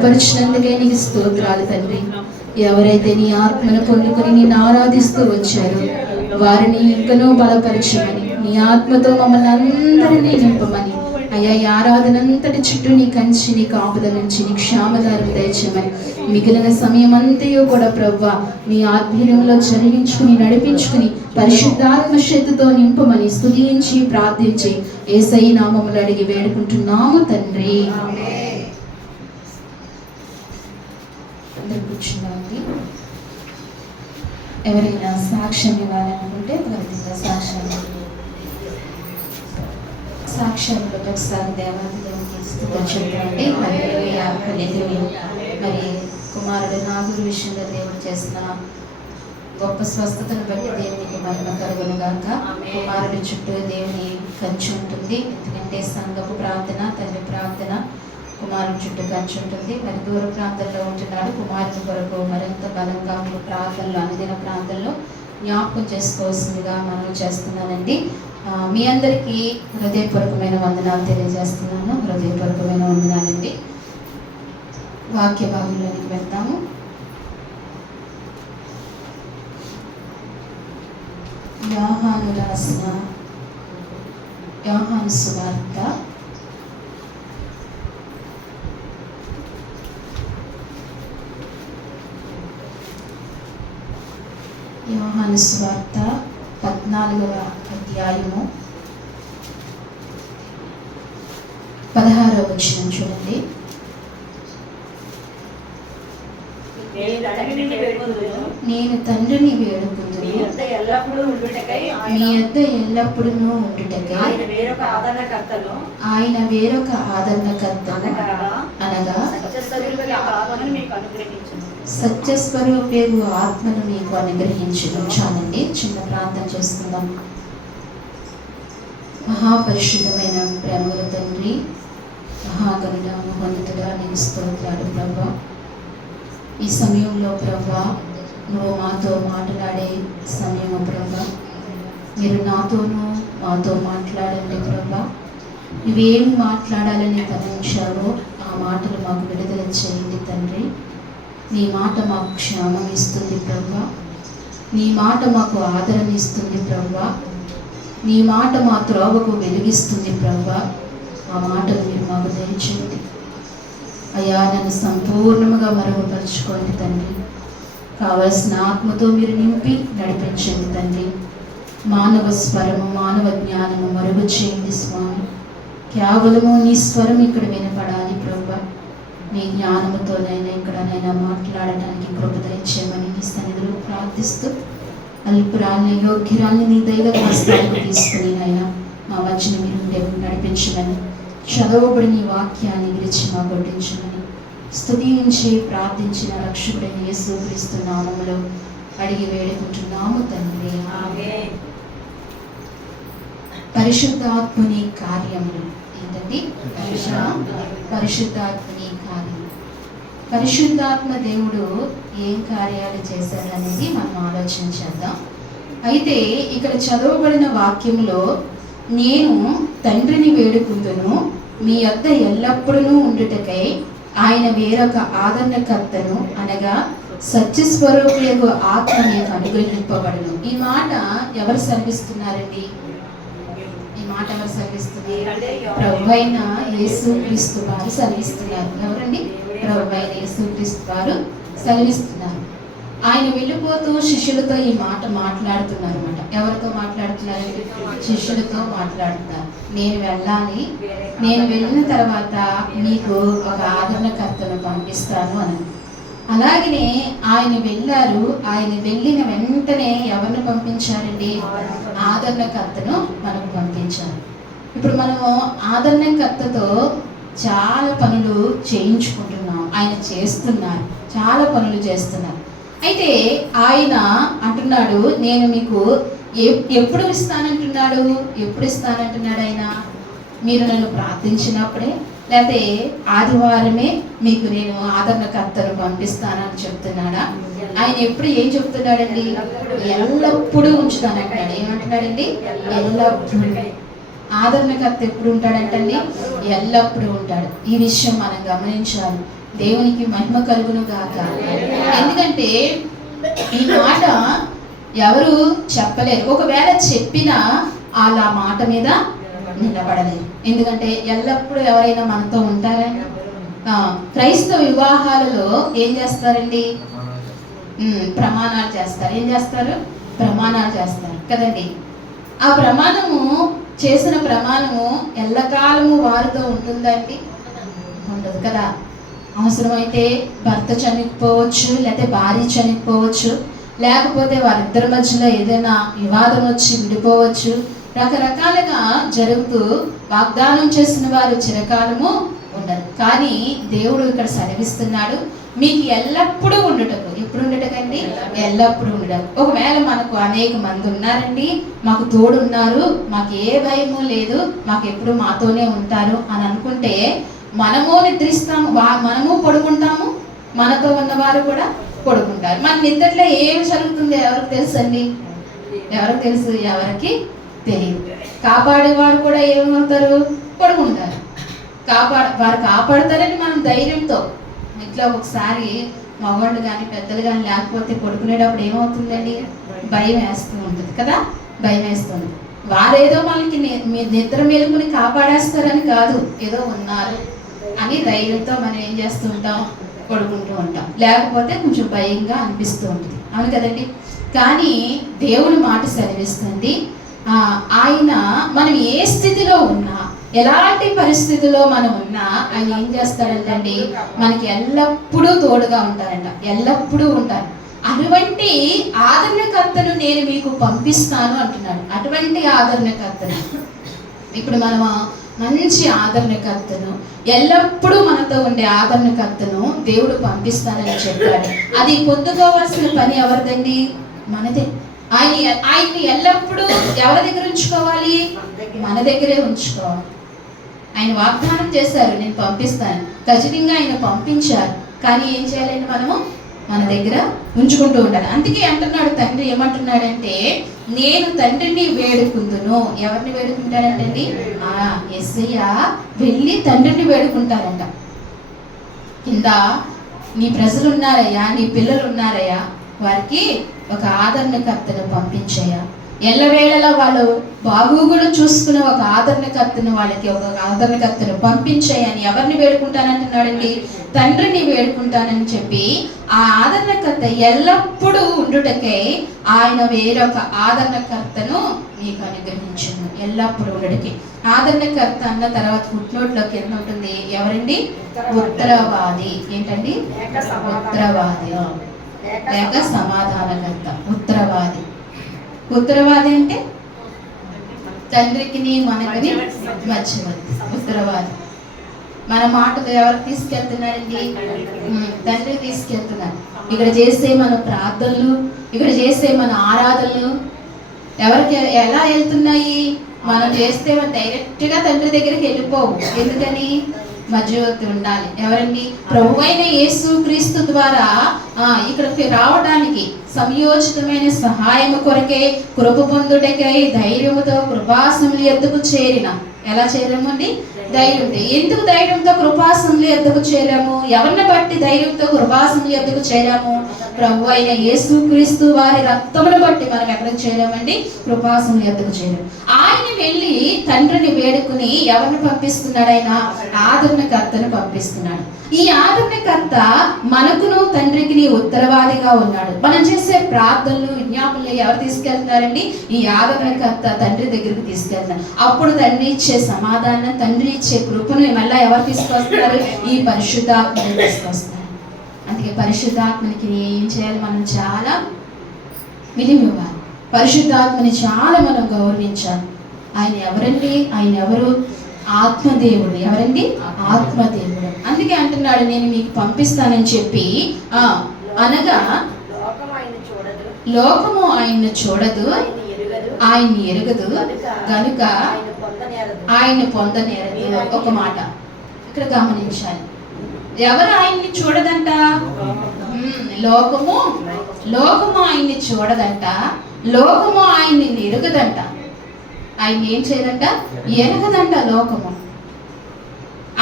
బలపరిచినందుకే నీకు స్తోత్రాలు తండ్రి. ఎవరైతే నీ ఆత్మను పొందుకొని నిన్ను ఆరాధిస్తూ వచ్చారో వారిని ఇంకనూ బలపరచమని, నీ ఆత్మతో మమ్మల్ని అందరినీ నింపమని, అయ్యా ఈ ఆరాధన అంతటి చుట్టూ నీ కంచి, నీ కాపుదల నుంచి నీ క్షేమదారం దయచేయమని, మిగిలిన సమయం అంతయో కూడా ప్రభువా నీ ఆధ్వర్యంలో జరిగించుకుని నడిపించుకుని పరిశుద్ధాత్మ శక్తితో నింపమని స్తుతించి ప్రార్థించి యేసయ్య నామములో అడిగి వేడుకుంటున్నాము తండ్రి. అందరూ కూర్చున్నామండి. ఎవరైనా సాక్ష్యం ఇవ్వాలనుకుంటే త్వరితంగా సాక్ష్యంలో ఒకసారి దేవాలయానికి స్తుతి చెప్తామండి. మరి కుమారుడు నాగురు విషయంలో దేవుడు చేసిన గొప్ప స్వస్థతను బట్టి దేవునికి మహిమ కలుగును గాక. కుమారుడి చుట్టూ దేవుని కంచి ఉంటుంది, ఎందుకంటే సంఘపు ప్రార్థన, తండ్రి ప్రార్థన కుమారుడి చుట్టూ కంచి ఉంటుంది. మరి దూర ప్రాంతంలో ఉంటున్నాడు. కుమారుని కొరకు మరింత బలంగా ప్రార్థనలో, అనుదిన ప్రార్థనలో జ్ఞాపకం చేసుకోవాల్సిందిగా మనం చేస్తున్నానండి. మీ అందరికీ హృదయపూర్వకమైన వందనాలు తెలియజేస్తున్నాను. హృదయపూర్వకమైన వందనాలండి. వాక్య భాగంలోనికి వెళ్తాము. యోహాను రాసిన యోహాను సువార్త 14వ అధ్యాయము 16వ వచనం చూడండి. నేను తండ్రిని వేడుకుందును, మీ యొద్ద ఎల్లప్పుడూ ఉండుటకై ఆయన వేరొక ఆదరణకర్తను అనగా సత్యస్వరూపేగు ఆత్మను మీకు అనుగ్రహించును. చాలండి, చిన్న ప్రార్థన చేసుకుందాం. మహాపరిశుద్ధమైన ప్రేమగల తండ్రి, మహాగరుడ మహోన్నతుడా, నీకు స్తోత్రాలు ప్రభా. ఈ సమయంలో ప్రభా నువ్వు మాతో మాట్లాడే సమయము ప్రభా. మీరు నాతోనూ మాతో మాట్లాడండి ప్రభా. నువ్వేమి మాట్లాడాలని తలంచావో ఆ మాటలు మాకు విడుదల చేయండి తండ్రి. నీ మాట మాకు క్షేమం ఇస్తుంది ప్రభా. నీ మాట మాకు ఆదరణ ఇస్తుంది ప్రభా. నీ మాట మా త్రోవకు వెలిగిస్తుంది ప్రభా. ఆ మాటలు మీరు మాకు దయచేయండి అయ్యా. నన్ను సంపూర్ణంగా మరుగుపరుచుకోండి తండ్రి. కావలసిన ఆత్మతో మీరు నింపి నడిపించండి తండ్రి. మానవ స్వరము, మానవ జ్ఞానము మరుగు చేయండి స్వామి. కేవలము నీ స్వరం ఇక్కడ వినపడాలి ప్రభా. నీ జ్ఞానముతోనైనా ఇక్కడనైనా మాట్లాడడానికి కృప దయచేయమని నీ సన్నిధిలో ప్రార్థిస్తూ, అల్పురాల్ని యోగ్యురాల్ని నీ దైవ హస్తాలకు తీసుకుని నైనా మా మధ్యన మీరు నడిపించమని, చదవబడిన నీ వాక్యాన్ని విరిచి మా కొట్టించమని స్తుతించి ప్రార్థించిన రక్షకుడైన యేసుక్రీస్తు నామములో అడిగి వేడుకుంటున్నాము తండ్రి. ఆమేన్. పరిశుద్ధాత్మని కార్యములు ఏంటండి? పరిశుద్ధాత్మని కార్యములు. పరిశుద్ధాత్మ దేవుడు ఏం కార్యాలు చేశాడు అనేది మనం ఆలోచన చేద్దాం. అయితే ఇక్కడ చదవబడిన వాక్యంలో నేను తండ్రిని వేడుకుందును, మీ యొద్ద ఎల్లప్పుడూ ఉండుటకై ఆయన వేరొక ఆదరణకర్తను అనగా సత్యస్వరూపులకు ఆత్మ మీకు అనుగ్రహింపబడును. ఈ మాట ఎవరు సెలవిస్తున్నారండి? ఈ మాట ఎవరు సెలవిస్తున్నారు? ప్రభువైన యేసుక్రీస్తు వారు సెలవిస్తున్నారు. ఎవరండి? ప్రభువైన యేసుక్రీస్తు వారు సెలవిస్తున్నారు. ఆయన వెళ్ళిపోతూ శిష్యులతో ఈ మాట మాట్లాడుతున్నారు అన్నమాట. ఎవరితో మాట్లాడుతున్నారండి? శిష్యులతో మాట్లాడుతున్నారు. నేను వెళ్ళాలి, నేను వెళ్ళిన తర్వాత మీకు ఒక ఆదరణకర్తను పంపిస్తాను అని. అలాగనే ఆయన వెళ్ళారు. ఆయన వెళ్ళిన వెంటనే ఎవరిని పంపించారండి? ఆదరణకర్తను మనకు పంపించారు. ఇప్పుడు మనము ఆదరణకర్తతో చాలా పనులు చేయించుకుంటున్నాం. ఆయన చేస్తున్నారు, చాలా పనులు చేస్తున్నారు. అయితే ఆయన అంటున్నాడు, నేను మీకు ఎప్పుడు ఇస్తానంటున్నాడు? ఎప్పుడు ఇస్తానంటున్నాడు ఆయన? మీరు నన్ను ప్రార్థించినప్పుడే, లేకపోతే ఆదివారమే మీకు నేను ఆదరణకర్తను పంపిస్తానని చెప్తున్నాడా? ఆయన ఎప్పుడు ఏం చెప్తున్నాడండి? ఎల్లప్పుడూ ఉంచుతానంటున్నాడు. ఏమంటున్నాడండి? ఎల్లప్పుడూ. ఆదరణకర్త ఎప్పుడు ఉంటాడంటండి? ఎల్లప్పుడూ ఉంటాడు. ఈ విషయం మనం గమనించాలి. దేవునికి మహిమ కలుగును గాక. ఎందుకంటే ఈ మాట ఎవరు చెప్పలేరు. ఒకవేళ చెప్పినా వాళ్ళ మాట మీద నిలబడలేరు. ఎందుకంటే ఎల్లప్పుడూ ఎవరైనా మనతో ఉంటారా? క్రైస్తవ వివాహాలలో ఏం చేస్తారండి? ప్రమాణాలు చేస్తారు. ఏం చేస్తారు? ప్రమాణాలు చేస్తారు కదండి. ఆ ప్రమాణము చేసిన ప్రమాణము ఎల్లకాలము వారితో ఉంటుందండి? ఉండదు కదా. అవసరమైతే భర్త చనిపోవచ్చు, లేకపోతే భార్య చనిపోవచ్చు, లేకపోతే వారిద్దరి మధ్యలో ఏదైనా వివాదం వచ్చి విడిపోవచ్చు. రకరకాలుగా జరుగుతూ వాగ్దానం చేసిన వారు చిరకాలము ఉండరు. కానీ దేవుడు ఇక్కడ సెలవిస్తున్నాడు, మీకు ఎల్లప్పుడూ ఉండటకు. ఎప్పుడు ఉండటకండి? ఎల్లప్పుడూ ఉండటం. ఒకవేళ మనకు అనేక మంది ఉన్నారండి, మాకు తోడు ఉన్నారు, మాకు ఏ భయము లేదు, మాకు ఎప్పుడు మాతోనే ఉంటారు అని అనుకుంటే మనము నిద్రిస్తాము, మనము పడుకుంటాము, మనతో ఉన్నవారు కూడా పడుకుంటారు. మన నిద్రలో ఏం జరుగుతుందో ఎవరికి తెలుసు అండి? ఎవరికి తెలుసు? ఎవరికి తెలియదు. కాపాడేవారు కూడా ఏమవుతారు? పడుకుంటారు. వారు కాపాడతారని మనం ధైర్యంతో. ఇట్లా ఒకసారి మగవాళ్ళు కానీ పెద్దలు కానీ లేకపోతే పడుకునేటప్పుడు ఏమవుతుందండి? భయం వేస్తూ ఉంటుంది కదా. భయం వేస్తుంది. వారేదో మనకి నిద్ర మేలుకుని కాపాడేస్తారని కాదు, ఏదో ఉన్నారు అని ధైర్యంతో మనం ఏం చేస్తూ ఉంటాం? పడుకుంటూ ఉంటాం. లేకపోతే కొంచెం భయంగా అనిపిస్తూ ఉంటుంది. అవును కదండి. కానీ దేవుని మాట సెలవిస్తుంది, ఆయన మనం ఏ స్థితిలో ఉన్నా, ఎలాంటి పరిస్థితిలో మనం ఉన్నా ఆయన ఏం చేస్తాడంటండి? మనకి ఎల్లప్పుడూ తోడుగా ఉంటారంట. ఎల్లప్పుడూ ఉంటారు. అటువంటి ఆదరణకర్తను నేను మీకు పంపిస్తాను అంటున్నాడు. అటువంటి ఆదరణకర్తను ఇప్పుడు మనం మంచి ఆదరణకర్తను, ఎల్లప్పుడూ మనతో ఉండే ఆదరణకర్తను దేవుడు పంపిస్తానని చెప్పాడు. అది పొందుకోవాల్సిన పని ఎవరిదండి? మనదే. ఆయన్ని ఎల్లప్పుడూ ఎవరి దగ్గర ఉంచుకోవాలి? మన దగ్గరే ఉంచుకోవాలి. ఆయన వాగ్దానం చేశారు, నేను పంపిస్తాను. ఖచ్చితంగా ఆయన పంపించారు. కానీ ఏం చేయాలండి? మనము మన దగ్గర ఉంచుకుంటూ ఉండాలి. అందుకే అంటున్నాడు తండ్రి, ఏమంటున్నాడంటే, నేను తండ్రిని వేడుకుందును. ఎవరిని వేడుకుంటాడంటండి? యేసయ్య వెళ్ళి తండ్రిని వేడుకుంటారంట. కింద నీ ప్రజలు ఉన్నారయ్యా, నీ పిల్లలు ఉన్నారయ్యా, వారికి ఒక ఆదరణకర్తను పంపించయ్యా. ఎల్లవేళలా వాళ్ళు బాగోగులు చూసుకునే ఒక ఆదరణకర్తను, వాళ్ళకి ఒక ఆదరణకర్తను పంపించాయని ఎవరిని వేడుకుంటానంటున్నాడండి? తండ్రిని వేడుకుంటానని చెప్పి ఆ ఆదరణకర్త ఎల్లప్పుడూ ఉండుటకై ఆయన వేరొక ఆదరణకర్తను మీకు అనుగ్రహించును. ఎల్లప్పుడూ ఉండడికి ఆదరణకర్త అన్న తర్వాత ఫుట్నోట్లోకి ఎంత ఉంటుంది? ఎవరండి? ఉత్తరవాది. ఏంటండి? ఉత్తరవాది లేక సమాధానకర్త. ఉత్తరవాది. ఉత్తరవాది అంటే తండ్రికి మనకి మధ్యవర్తి. ఉత్తరవాది. మన మాటలు ఎవరికి తీసుకెళ్తున్నారండి? తండ్రి తీసుకెళ్తున్నారు. ఇక్కడ చేసే మన ప్రార్థనలు, ఇక్కడ చేసే మన ఆరాధనలు ఎవరికి ఎలా వెళ్తున్నాయి? మనం చేస్తే మనం డైరెక్ట్గా తండ్రి దగ్గరికి వెళ్ళిపోవు. ఎందుకని? మధ్యవర్తి ఉండాలి. ఎవరండి? ప్రభువైన యేసు క్రీస్తు ద్వారా ఇక్కడికి రావడానికి సంయోచితమైన సహాయము కొరకే, కృప పొందుటకై ధైర్యముతో కృపాసనముల యొద్దకు చేరిన. ఎలా చేరామండి? ధైర్యంతో. ఎందుకు ధైర్యంతో కృపాసనముల యొద్దకు చేరాము? ఎవరిని బట్టి ధైర్యంతో కృపాసనముల యొద్దకు చేరాము? ప్రభు అయిన యేసు క్రీస్తు వారి రక్తమును బట్టి మనం ఎక్కడికి చేరామండి? కృపాసనముల యొద్దకు చేరాము. ఆయన వెళ్ళి తండ్రిని వేడుకుని ఎవరిని పంపిస్తున్నాడు? ఆయన ఆదరణకర్తను పంపిస్తున్నాడు. ఈ ఆదరణకర్త మనకును తండ్రికి ఉత్తరవాదిగా ఉన్నాడు. మనం చేసే ప్రార్థనలు, విజ్ఞాపనలు ఎవరు తీసుకెళ్తున్నారండి? ఈ ఆదరణకర్త తండ్రి దగ్గరికి తీసుకెళ్తున్నారు. అప్పుడు తండ్రి ఇచ్చే సమాధానం, తండ్రి ఇచ్చే కృపను మళ్ళీ ఎవరు తీసుకొస్తున్నారు? ఈ పరిశుద్ధాత్మని తీసుకొస్తున్నారు. అందుకే పరిశుద్ధాత్మనికి ఏం చేయాలి? మనం చాలా విలువివ్వాలి. పరిశుద్ధాత్మని చాలా మనం గౌరవించాలి. ఆయన ఎవరండి? ఆయన ఎవరు? ఆత్మదేవుడు. ఎవరండి? ఆత్మదేవుడు. అందుకే అంటున్నాడు, నేను మీకు పంపిస్తానని చెప్పి. అనగా లోకము ఆయన్ని చూడదు, ఆయన్ని ఎరుగదు, కనుక ఆయన్ని పొందనేరదు. ఒక మాట ఇక్కడ గమనించాలి. ఎవరు ఆయన్ని చూడదంట? లోకము ఆయన్ని చూడదంట, లోకము ఆయన్ని ఎరుగదంట. ఆయన ఏం చేయదంట, ఎరగదంట లోకము.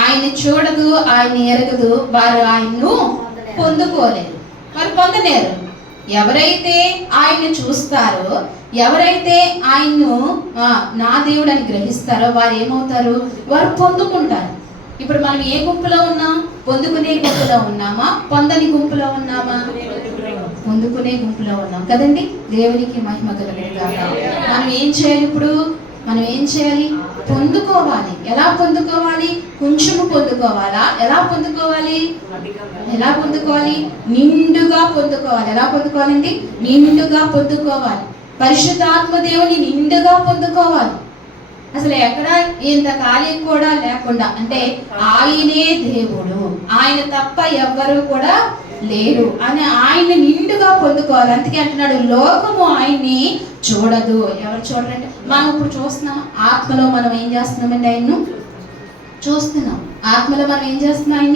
ఆయన చూడదు, ఆయన ఎరగదు, వారు ఆయన్ను పొందుకోలేరు, వారు పొందలేరు. ఎవరైతే ఆయన్ని చూస్తారో, ఎవరైతే ఆయన్ను నా దేవుడు అని గ్రహిస్తారో వారు ఏమవుతారు, వారు పొందుకుంటారు. ఇప్పుడు మనం ఏ గుంపులో ఉన్నాం? పొందుకునే గుంపులో ఉన్నామా, పొందని గుంపులో ఉన్నామా? పొందుకునే గుంపులో ఉన్నాం కదండి. దేవునికి మహిమ కలుగుగాక. మనం ఏం చేయాలి ఇప్పుడు? మనం ఏం చేయాలి? పొందుకోవాలి. ఎలా పొందుకోవాలి? కొంచెము పొందుకోవాలా? ఎలా పొందుకోవాలి? ఎలా పొందుకోవాలి? నిండుగా పొందుకోవాలి. ఎలా పొందుకోవాలండి? నిండుగా పొందుకోవాలి. పరిశుద్ధాత్మ దేవుని నిండుగా పొందుకోవాలి. అసలు ఎక్కడ ఇంత ఖాళీ కూడా లేకుండా, అంటే ఆయనే దేవుడు, ఆయన తప్ప ఎవ్వరూ కూడా లేరు అని ఆయన నిండుగా పొందుకోవాలి. అందుకే అంటున్నాడు, లోకము ఆయన్ని చూడదు. ఎవరు చూడరంటే మనం ఇప్పుడు చూస్తున్నాం. ఆత్మలో మనం ఏం చేస్తున్నామండి? ఆయన్ను చూస్తున్నాం. ఆత్మలో మనం ఏం చేస్తున్నాం?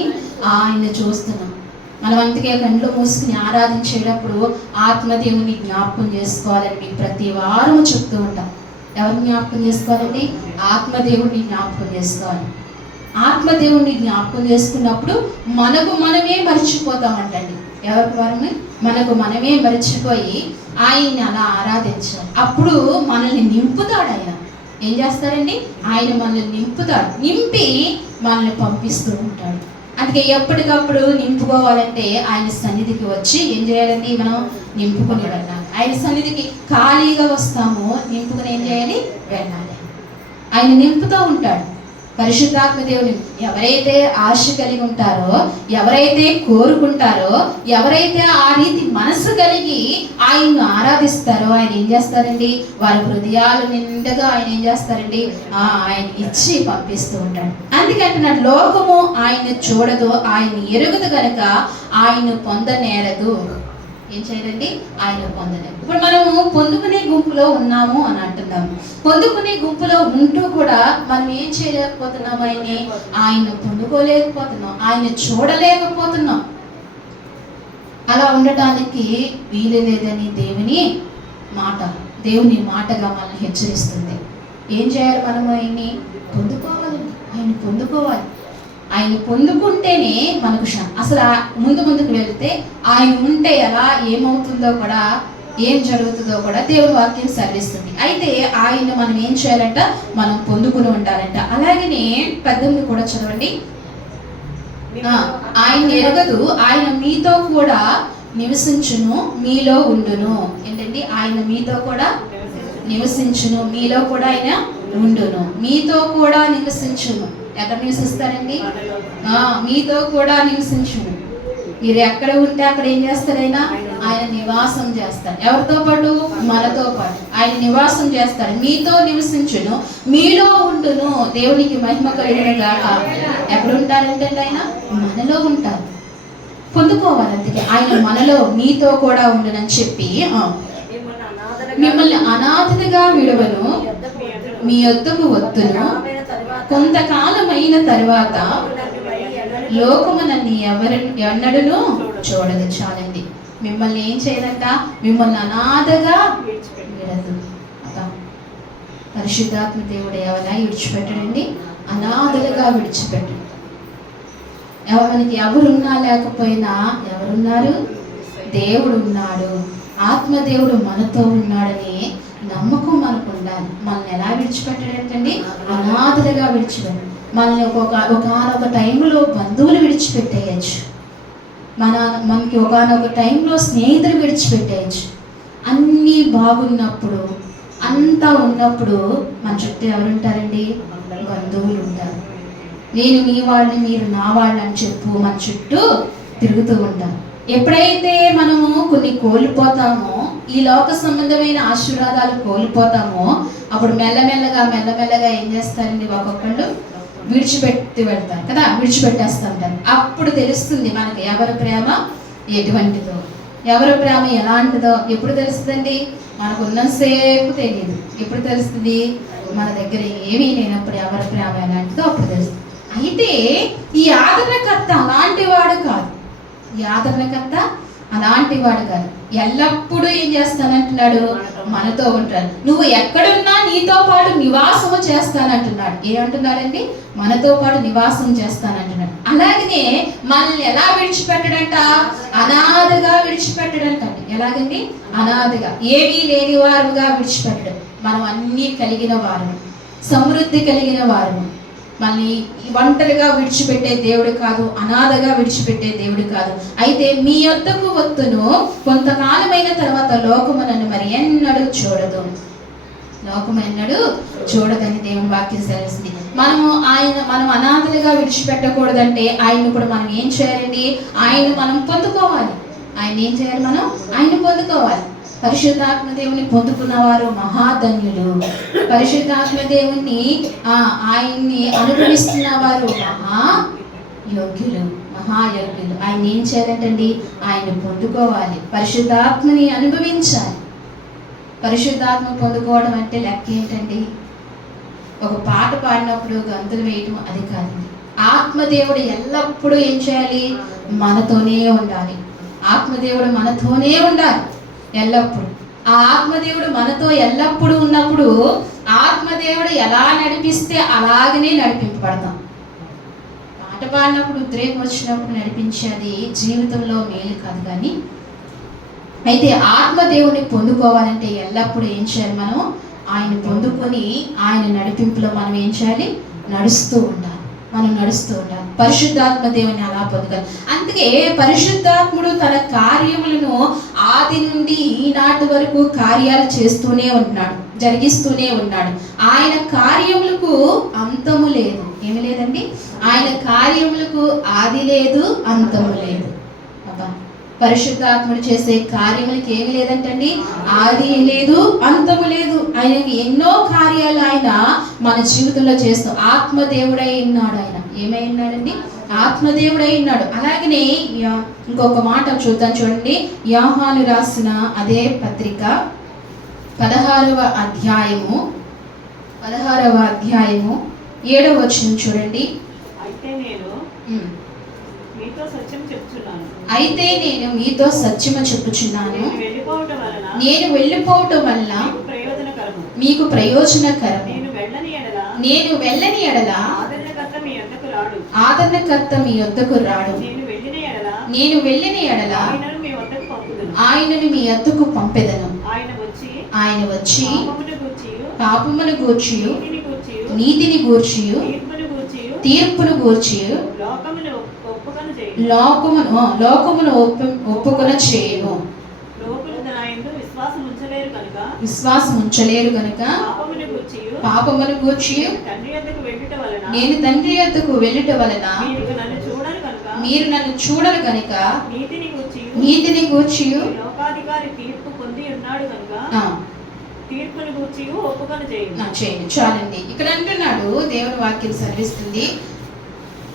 ఆయన చూస్తున్నాం. మనం అందుకే కళ్ళు మూసుకుని ఆరాధించేటప్పుడు ఆత్మదేవుని జ్ఞాపకం చేసుకోవాలని మీకు ప్రతి వారం చెప్తూ ఉంటాం. ఎవరిని జ్ఞాపకం చేసుకోవాలండి? ఆత్మదేవుడిని జ్ఞాపకం చేసుకోవాలి. ఆత్మదేవుడిని జ్ఞాపకం చేసుకున్నప్పుడు మనకు మనమే మర్చిపోతామంటండి. ఎవరికి మనకు మనమే మర్చిపోయి ఆయన్ని అలా ఆరాధించాలి. అప్పుడు మనల్ని నింపుతాడు. ఆయన ఏం చేస్తాడండి? ఆయన మనల్ని నింపుతాడు. నింపి మనల్ని పంపిస్తూ ఉంటాడు. అందుకే ఎప్పటికప్పుడు నింపుకోవాలంటే ఆయన సన్నిధికి వచ్చి ఏం చేయాలండి? మనం నింపుకుని వెళ్ళాలి. ఆయన సన్నిధికి ఖాళీగా వస్తాము, నింపుకుని ఏం చేయాలి? వెళ్ళాలి. ఆయన నింపుతూ ఉంటాడు. పరిశుద్ధాత్మ దేవుని ఎవరైతే ఆశ కలిగి ఉంటారో, ఎవరైతే కోరుకుంటారో, ఎవరైతే ఆ రీతి మనసు కలిగి ఆయన్ను ఆరాధిస్తారో ఆయన ఏం చేస్తారండి? వారి హృదయాలు నిండుగా ఆయన ఏం చేస్తారండి? ఆయన ఇచ్చి పంపిస్తూ ఉంటాడు. అందుకంటే లోకము ఆయన చూడదు, ఆయన ఎరుగదు కనుక ఆయన పొందనేరదు. ఏం చేయదండి? ఆయన పొందలేదు. ఇప్పుడు మనము పొందుకునే గుంపులో ఉన్నాము అని అంటున్నాము. పొందుకునే గుంపులో ఉంటూ కూడా మనం ఏం చేయలేకపోతున్నాం? ఆయన పొందుకోలేకపోతున్నాం, ఆయన చూడలేకపోతున్నాం. అలా ఉండటానికి వీలు లేదని దేవుని మాటగా మనల్ని హెచ్చరిస్తుంది. ఏం చేయాలి? మనం ఆయన్ని పొందుకోవాలండి. ఆయన పొందుకోవాలి. ఆయన పొందుకుంటేనే మనకు అసలు ముందుకు వెళితే ఆయన ఉంటే ఎలా ఏమవుతుందో కూడా, ఏం జరుగుతుందో కూడా దేవుని వాక్యం సెలవిస్తుంది. అయితే ఆయన మనం ఏం చేయాలంట? మనం పొందుకుని ఉండాలంట. అలాగనే 18 కూడా చదవండి. ఆయన ఎరగదు, ఆయన మీతో కూడా నివసించును, మీలో ఉండును. ఏంటండి? ఆయన మీతో కూడా నివసించును, మీలో కూడా ఆయన ఉండును. మీతో కూడా నివసించును. ఎక్కడ నివసిస్తారండి? మీతో కూడా నివసించును. మీరు ఎక్కడ ఉంటే అక్కడ ఏం చేస్తారైనా? ఆయన నివాసం చేస్తాడు. ఎవరితో పాటు? మనతో పాటు ఆయన నివాసం చేస్తాడు. మీతో నివసించును, మీలో ఉండును. దేవునికి మహిమ కలుగును గాక. ఎక్కడ ఉంటారంటే ఆయన మనలో ఉంటారు. పొందుకోవాలి. అందుకే ఆయన మనలో మీతో కూడా ఉండునని చెప్పి, మిమ్మల్ని అనాథలుగా విడువను, మీ యొద్దకు వత్తును, కొంతకాలమైన తర్వాత లోకము నన్ను ఎన్నడూ చూడదు. చాలండి. మిమ్మల్ని ఏం చేయదంట? మిమ్మల్ని అనాథగా విడదు. పరిశుద్ధాత్మ దేవుడు ఎవరైనా విడిచిపెట్టడండి, అనాథలుగా విడిచిపెట్టడు. మనకి ఎవరున్నా లేకపోయినా ఎవరున్నారు? దేవుడు ఉన్నాడు. ఆత్మదేవుడు మనతో ఉన్నాడని నమ్మకం మనకు ఉండాలి. మనల్ని ఎలా విడిచిపెట్టాడంటండి? అనాథలుగా విడిచిపెట్టాడు. మనల్ని ఒకనొక టైంలో బంధువులు విడిచిపెట్టేయచ్చు, మనకి ఒకనొక టైంలో స్నేహితులు విడిచిపెట్టేయచ్చు. అన్నీ బాగున్నప్పుడు, అంతా ఉన్నప్పుడు మన చుట్టూ ఎవరుంటారండి? బంధువులు ఉంటారు. నేను మీ వాళ్ళని, మీరు నా వాళ్ళని చెప్పు మన చుట్టూ తిరుగుతూ ఉంటారు. ఎప్పుడైతే మనము కొన్ని కోల్పోతామో, ఈ లోక సంబంధమైన ఆశీర్వాదాలు కోల్పోతామో, అప్పుడు మెల్లమెల్లగా ఏం చేస్తారండి? ఒక్కొక్కళ్ళు విడిచిపెట్టి వెళ్తారు కదా, విడిచిపెట్టేస్తూ ఉంటారు. అప్పుడు తెలుస్తుంది మనకి ఎవరి ప్రేమ ఎటువంటిదో, ఎవరి ప్రేమ ఎలాంటిదో. ఎప్పుడు తెలుస్తుందండి? మనకు ఉన్నసేపు తెలియదు. ఎప్పుడు తెలుస్తుంది? మన దగ్గర ఏమీ లేనప్పుడు ఎవరి ప్రేమ ఎలాంటిదో అప్పుడు తెలుస్తుంది. అయితే ఈ ఆదరణకర్త అలాంటి వాడు కాదు. ఈ ఆదరణకర్త అలాంటి వాడు కాదు. ఎల్లప్పుడూ ఏం చేస్తానంటున్నాడు? మనతో ఉంటాడు. నువ్వు ఎక్కడున్నా నీతో పాటు నివాసము చేస్తానంటున్నాడు. ఏమంటున్నాడండి? మనతో పాటు నివాసం చేస్తానంటున్నాడు. అలాగనే మనల్ని ఎలా విడిచిపెట్టడంట? అనాథగా విడిచిపెట్టడంట. ఎలాగండి? అనాథగా, ఏమీ లేని వారుగా విడిచిపెట్టడం. మనం అన్నీ కలిగిన వారు, సమృద్ధి కలిగిన వారు. మళ్ళీ ఒంటరిగా విడిచిపెట్టే దేవుడు కాదు, అనాథగా విడిచిపెట్టే దేవుడు కాదు. అయితే మీ యొద్దకు వత్తును, కొంతకాలమైన తర్వాత లోకము నన్ను మరి ఎన్నడూ చూడదు. లోకం ఎన్నడూ చూడదని దేవుని వాక్యం సెలవుస్తుంది. మనం అనాథలుగా విడిచిపెట్టకూడదంటే ఆయన ఇప్పుడు మనం ఏం చేయాలండి? ఆయన మనం పొందుకోవాలి. ఆయన ఏం చేయాలి? మనం ఆయన పొందుకోవాలి. పరిశుద్ధాత్మ దేవుని పొందుకున్నవారు మహాధన్యులు. పరిశుద్ధాత్మ దేవుని ఆయన్ని అనుభవిస్తున్న వారు మహాయోగ్యులు. ఆయన ఏం చేయాలంటండి? ఆయన పొందుకోవాలి, పరిశుద్ధాత్మని అనుభవించాలి. పరిశుద్ధాత్మ పొందుకోవడం అంటే లెక్క ఏంటండి? ఒక పాట పాడినప్పుడు గంతులు వేయటం అది కాదండి. ఆత్మదేవుడు ఎల్లప్పుడూ ఏం చేయాలి? మనతోనే ఉండాలి. ఆత్మదేవుడు మనతోనే ఉండాలి ఎల్లప్పుడు. ఆ ఆత్మదేవుడు మనతో ఎల్లప్పుడూ ఉన్నప్పుడు ఆత్మదేవుడు ఎలా నడిపిస్తే అలాగనే నడిపింపబడతాం. పాట పాడినప్పుడు, ఉద్రేకం వచ్చినప్పుడు నడిపించేది జీవితంలో మేలు కాదు. కానీ అయితే ఆత్మదేవుని పొందుకోవాలంటే ఎల్లప్పుడూ ఏం చేయాలి? మనం ఆయన పొందుకొని ఆయన నడిపింపులో మనం ఏం చేయాలి? నడుస్తూ ఉండాలి. పరిశుద్ధాత్మ దేవుని అలా పొందుకోవాలి. అందుకే పరిశుద్ధాత్ముడు తన కార్యములను ఆది నుండి ఈనాటి వరకు కార్యాలు చేస్తూనే ఉన్నాడు, జరిగిస్తూనే ఉన్నాడు. ఆయన కార్యములకు అంతము లేదు. ఏమి లేదండి? ఆయన కార్యములకు ఆది లేదు, అంతము లేదు. పరిశుద్ధాత్ముడు చేసే కార్యములకి ఏమి లేదంటండి? ఆది లేదు, అంతము లేదు. ఆయనకి ఎన్నో కార్యాలు ఆయన మన జీవితంలో చేస్తూ ఆత్మదేవుడై ఉన్నాడు. ఆయన ఏమై ఉన్నాడండి? ఆత్మదేవుడై ఉన్నాడు. అలాగనే ఇంకొక మాట చూద్దాం, చూడండి. యోహాను రాసిన అదే పత్రిక 16వ అధ్యాయము 7వ వచనం చూడండి. అయితే నేను మీతో సత్యము చెప్పుచున్నాను, నేను వెళ్ళిపోవటం వల్ల మీకు ప్రయోజనకరము. నేను వెళ్ళని ఎడల ఆదరణకర్త మీ యొద్దకు రాడు. నేను వెళ్ళిన ఎడల ఆయనను మీ యొద్దకు పంపెదను. ఆయన వచ్చి పాపమును గూర్చియు నీతిని గూర్చియు తీర్పును గూర్చియు లోకమును ఒప్పుకొన చేయను. విశ్వాసం ఉంచలేరు కనుక పాపమును గూర్చియు నేను తండ్రి యొద్దకు వెళ్ళుట వలన మీరు నన్ను చూడరు కనుక నీతిని గూర్చియు చేయండి. చాలండి. ఇక్కడ అంటున్నాడు, దేవుని వాక్యం సెలవిస్తుంది,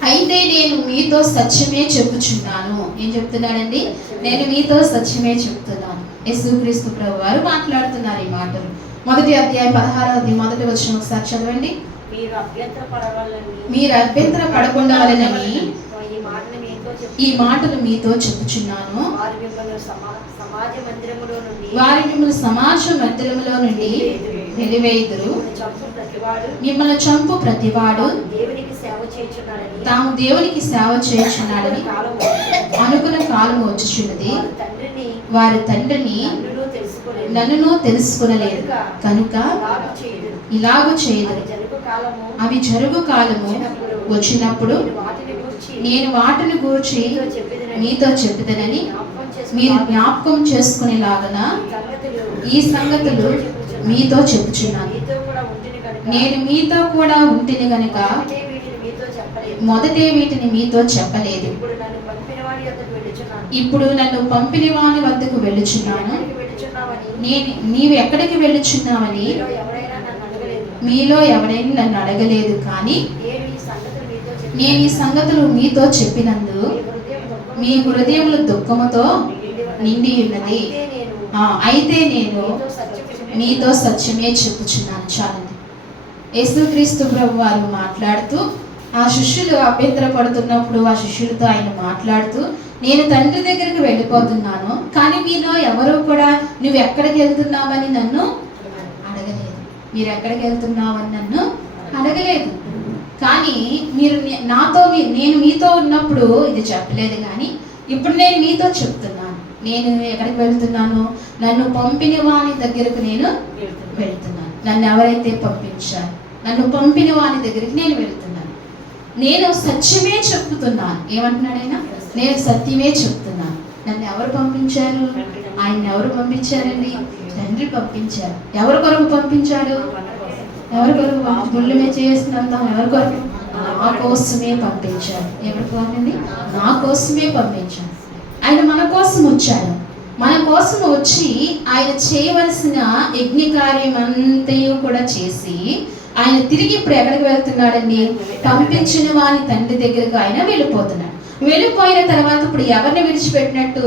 అయితే నేను మీతో సత్యమే చెప్పుచున్నాను. ఏం చెప్తున్నాడండి? నేను మీతో సత్యమే చెప్తున్నాను. యేసుక్రీస్తు ప్రభు వారు మాట్లాడుతున్నారు ఈ మాటలు. 1వ అధ్యాయం 16వ మొదటి వచనం ఒకసారి చదవండి. మీరు అభ్యంతర పడకుండాలని ఈ మాటలు మీతో చెప్పుచున్నాను. వారి మిమ్మల్ని సమాజ మందిరములో నుండి వెలివేయుదురు. మిమ్మల్ని చంపు ప్రతివాడు తాము దేవునికి సేవ చేయుచున్నాడని అనుకున్న కాలము వచ్చుచున్నది. వారి తండ్రిని నన్ను తెలుసుకొనలేదు కనుక ఇలాగూ చేయదు. అవి జరుగు కాలము వచ్చినప్పుడు నేను వాటిని గూర్చి మీతో చెప్పుదనని మీరు జ్ఞాపకం చేసుకునేలాగన ఈ సంగతులు మీతో చెప్పుచున్నాను. నేను మీతో కూడా ఉంటిని గనుక మొదటే వీటిని మీతో చెప్పలేదు. ఇప్పుడు నన్ను పంపిన వాని వద్దకు వెళ్ళుచున్నాను. నీవు ఎక్కడికి వెళ్ళుచున్నావని మీలో ఎవరైనా నన్ను అడగలేదు. కానీ నేను ఈ సంగతులు మీతో చెప్పినందు మీ హృదయములు దుఃఖముతో నిండి ఉన్నది. అయితే నేను మీతో సత్యమే చెప్పుచున్నాను. చాలండి. యేసుక్రీస్తు ప్రభు వారు మాట్లాడుతూ ఆ శిష్యులు అభ్యంతరపడుతున్నప్పుడు ఆ శిష్యులతో ఆయన మాట్లాడుతూ, నేను తండ్రి దగ్గరికి వెళ్ళిపోతున్నాను, కానీ మీలో ఎవరు కూడా నువ్వు ఎక్కడికి వెళ్తున్నావని నన్ను అడగలేదు. మీరు ఎక్కడికి వెళ్తున్నావని నన్ను అడగలేదు, కానీ మీరు నేను మీతో ఉన్నప్పుడు ఇది చెప్పలేదు, కానీ ఇప్పుడు నేను మీతో చెప్తున్నాను. నేను ఎక్కడికి వెళ్తున్నాను? నన్ను పంపిన వాని దగ్గరకు నేను వెళ్తున్నాను. నన్ను ఎవరైతే పంపించారు, నన్ను పంపిన వాని దగ్గరికి నేను వెళ్తున్నాను. నేను సత్యమే చెప్తున్నాను. ఏమంటున్నాడు ఆయన? నేను సత్యమే చెప్తున్నాను. నన్ను ఎవరు పంపించారు? ఆయన ఎవరు పంపించారండి? తండ్రి పంపించారు. ఎవరి కొరకు పంపించాడు? ఎవరి కొరకు? గుళ్ళు మీద చేసినంత ఎవరి కొరకు? నా కోసమే పంపించాడు. ఎవరి కోసమండి? నా కోసమే పంపించాడు. ఆయన మన కోసం వచ్చాడు. మన కోసం వచ్చి ఆయన చేయవలసిన యజ్ఞ కార్యం అంతయు కూడా చేసి ఆయన తిరిగి ఇప్పుడు ఎక్కడికి వెళ్తున్నాడండి? పంపించిన వాని తండ్రి దగ్గరకు ఆయన వెళ్ళిపోతున్నాడు. వెళ్ళిపోయిన తర్వాత ఇప్పుడు ఎవరిని విడిచిపెట్టినట్టు?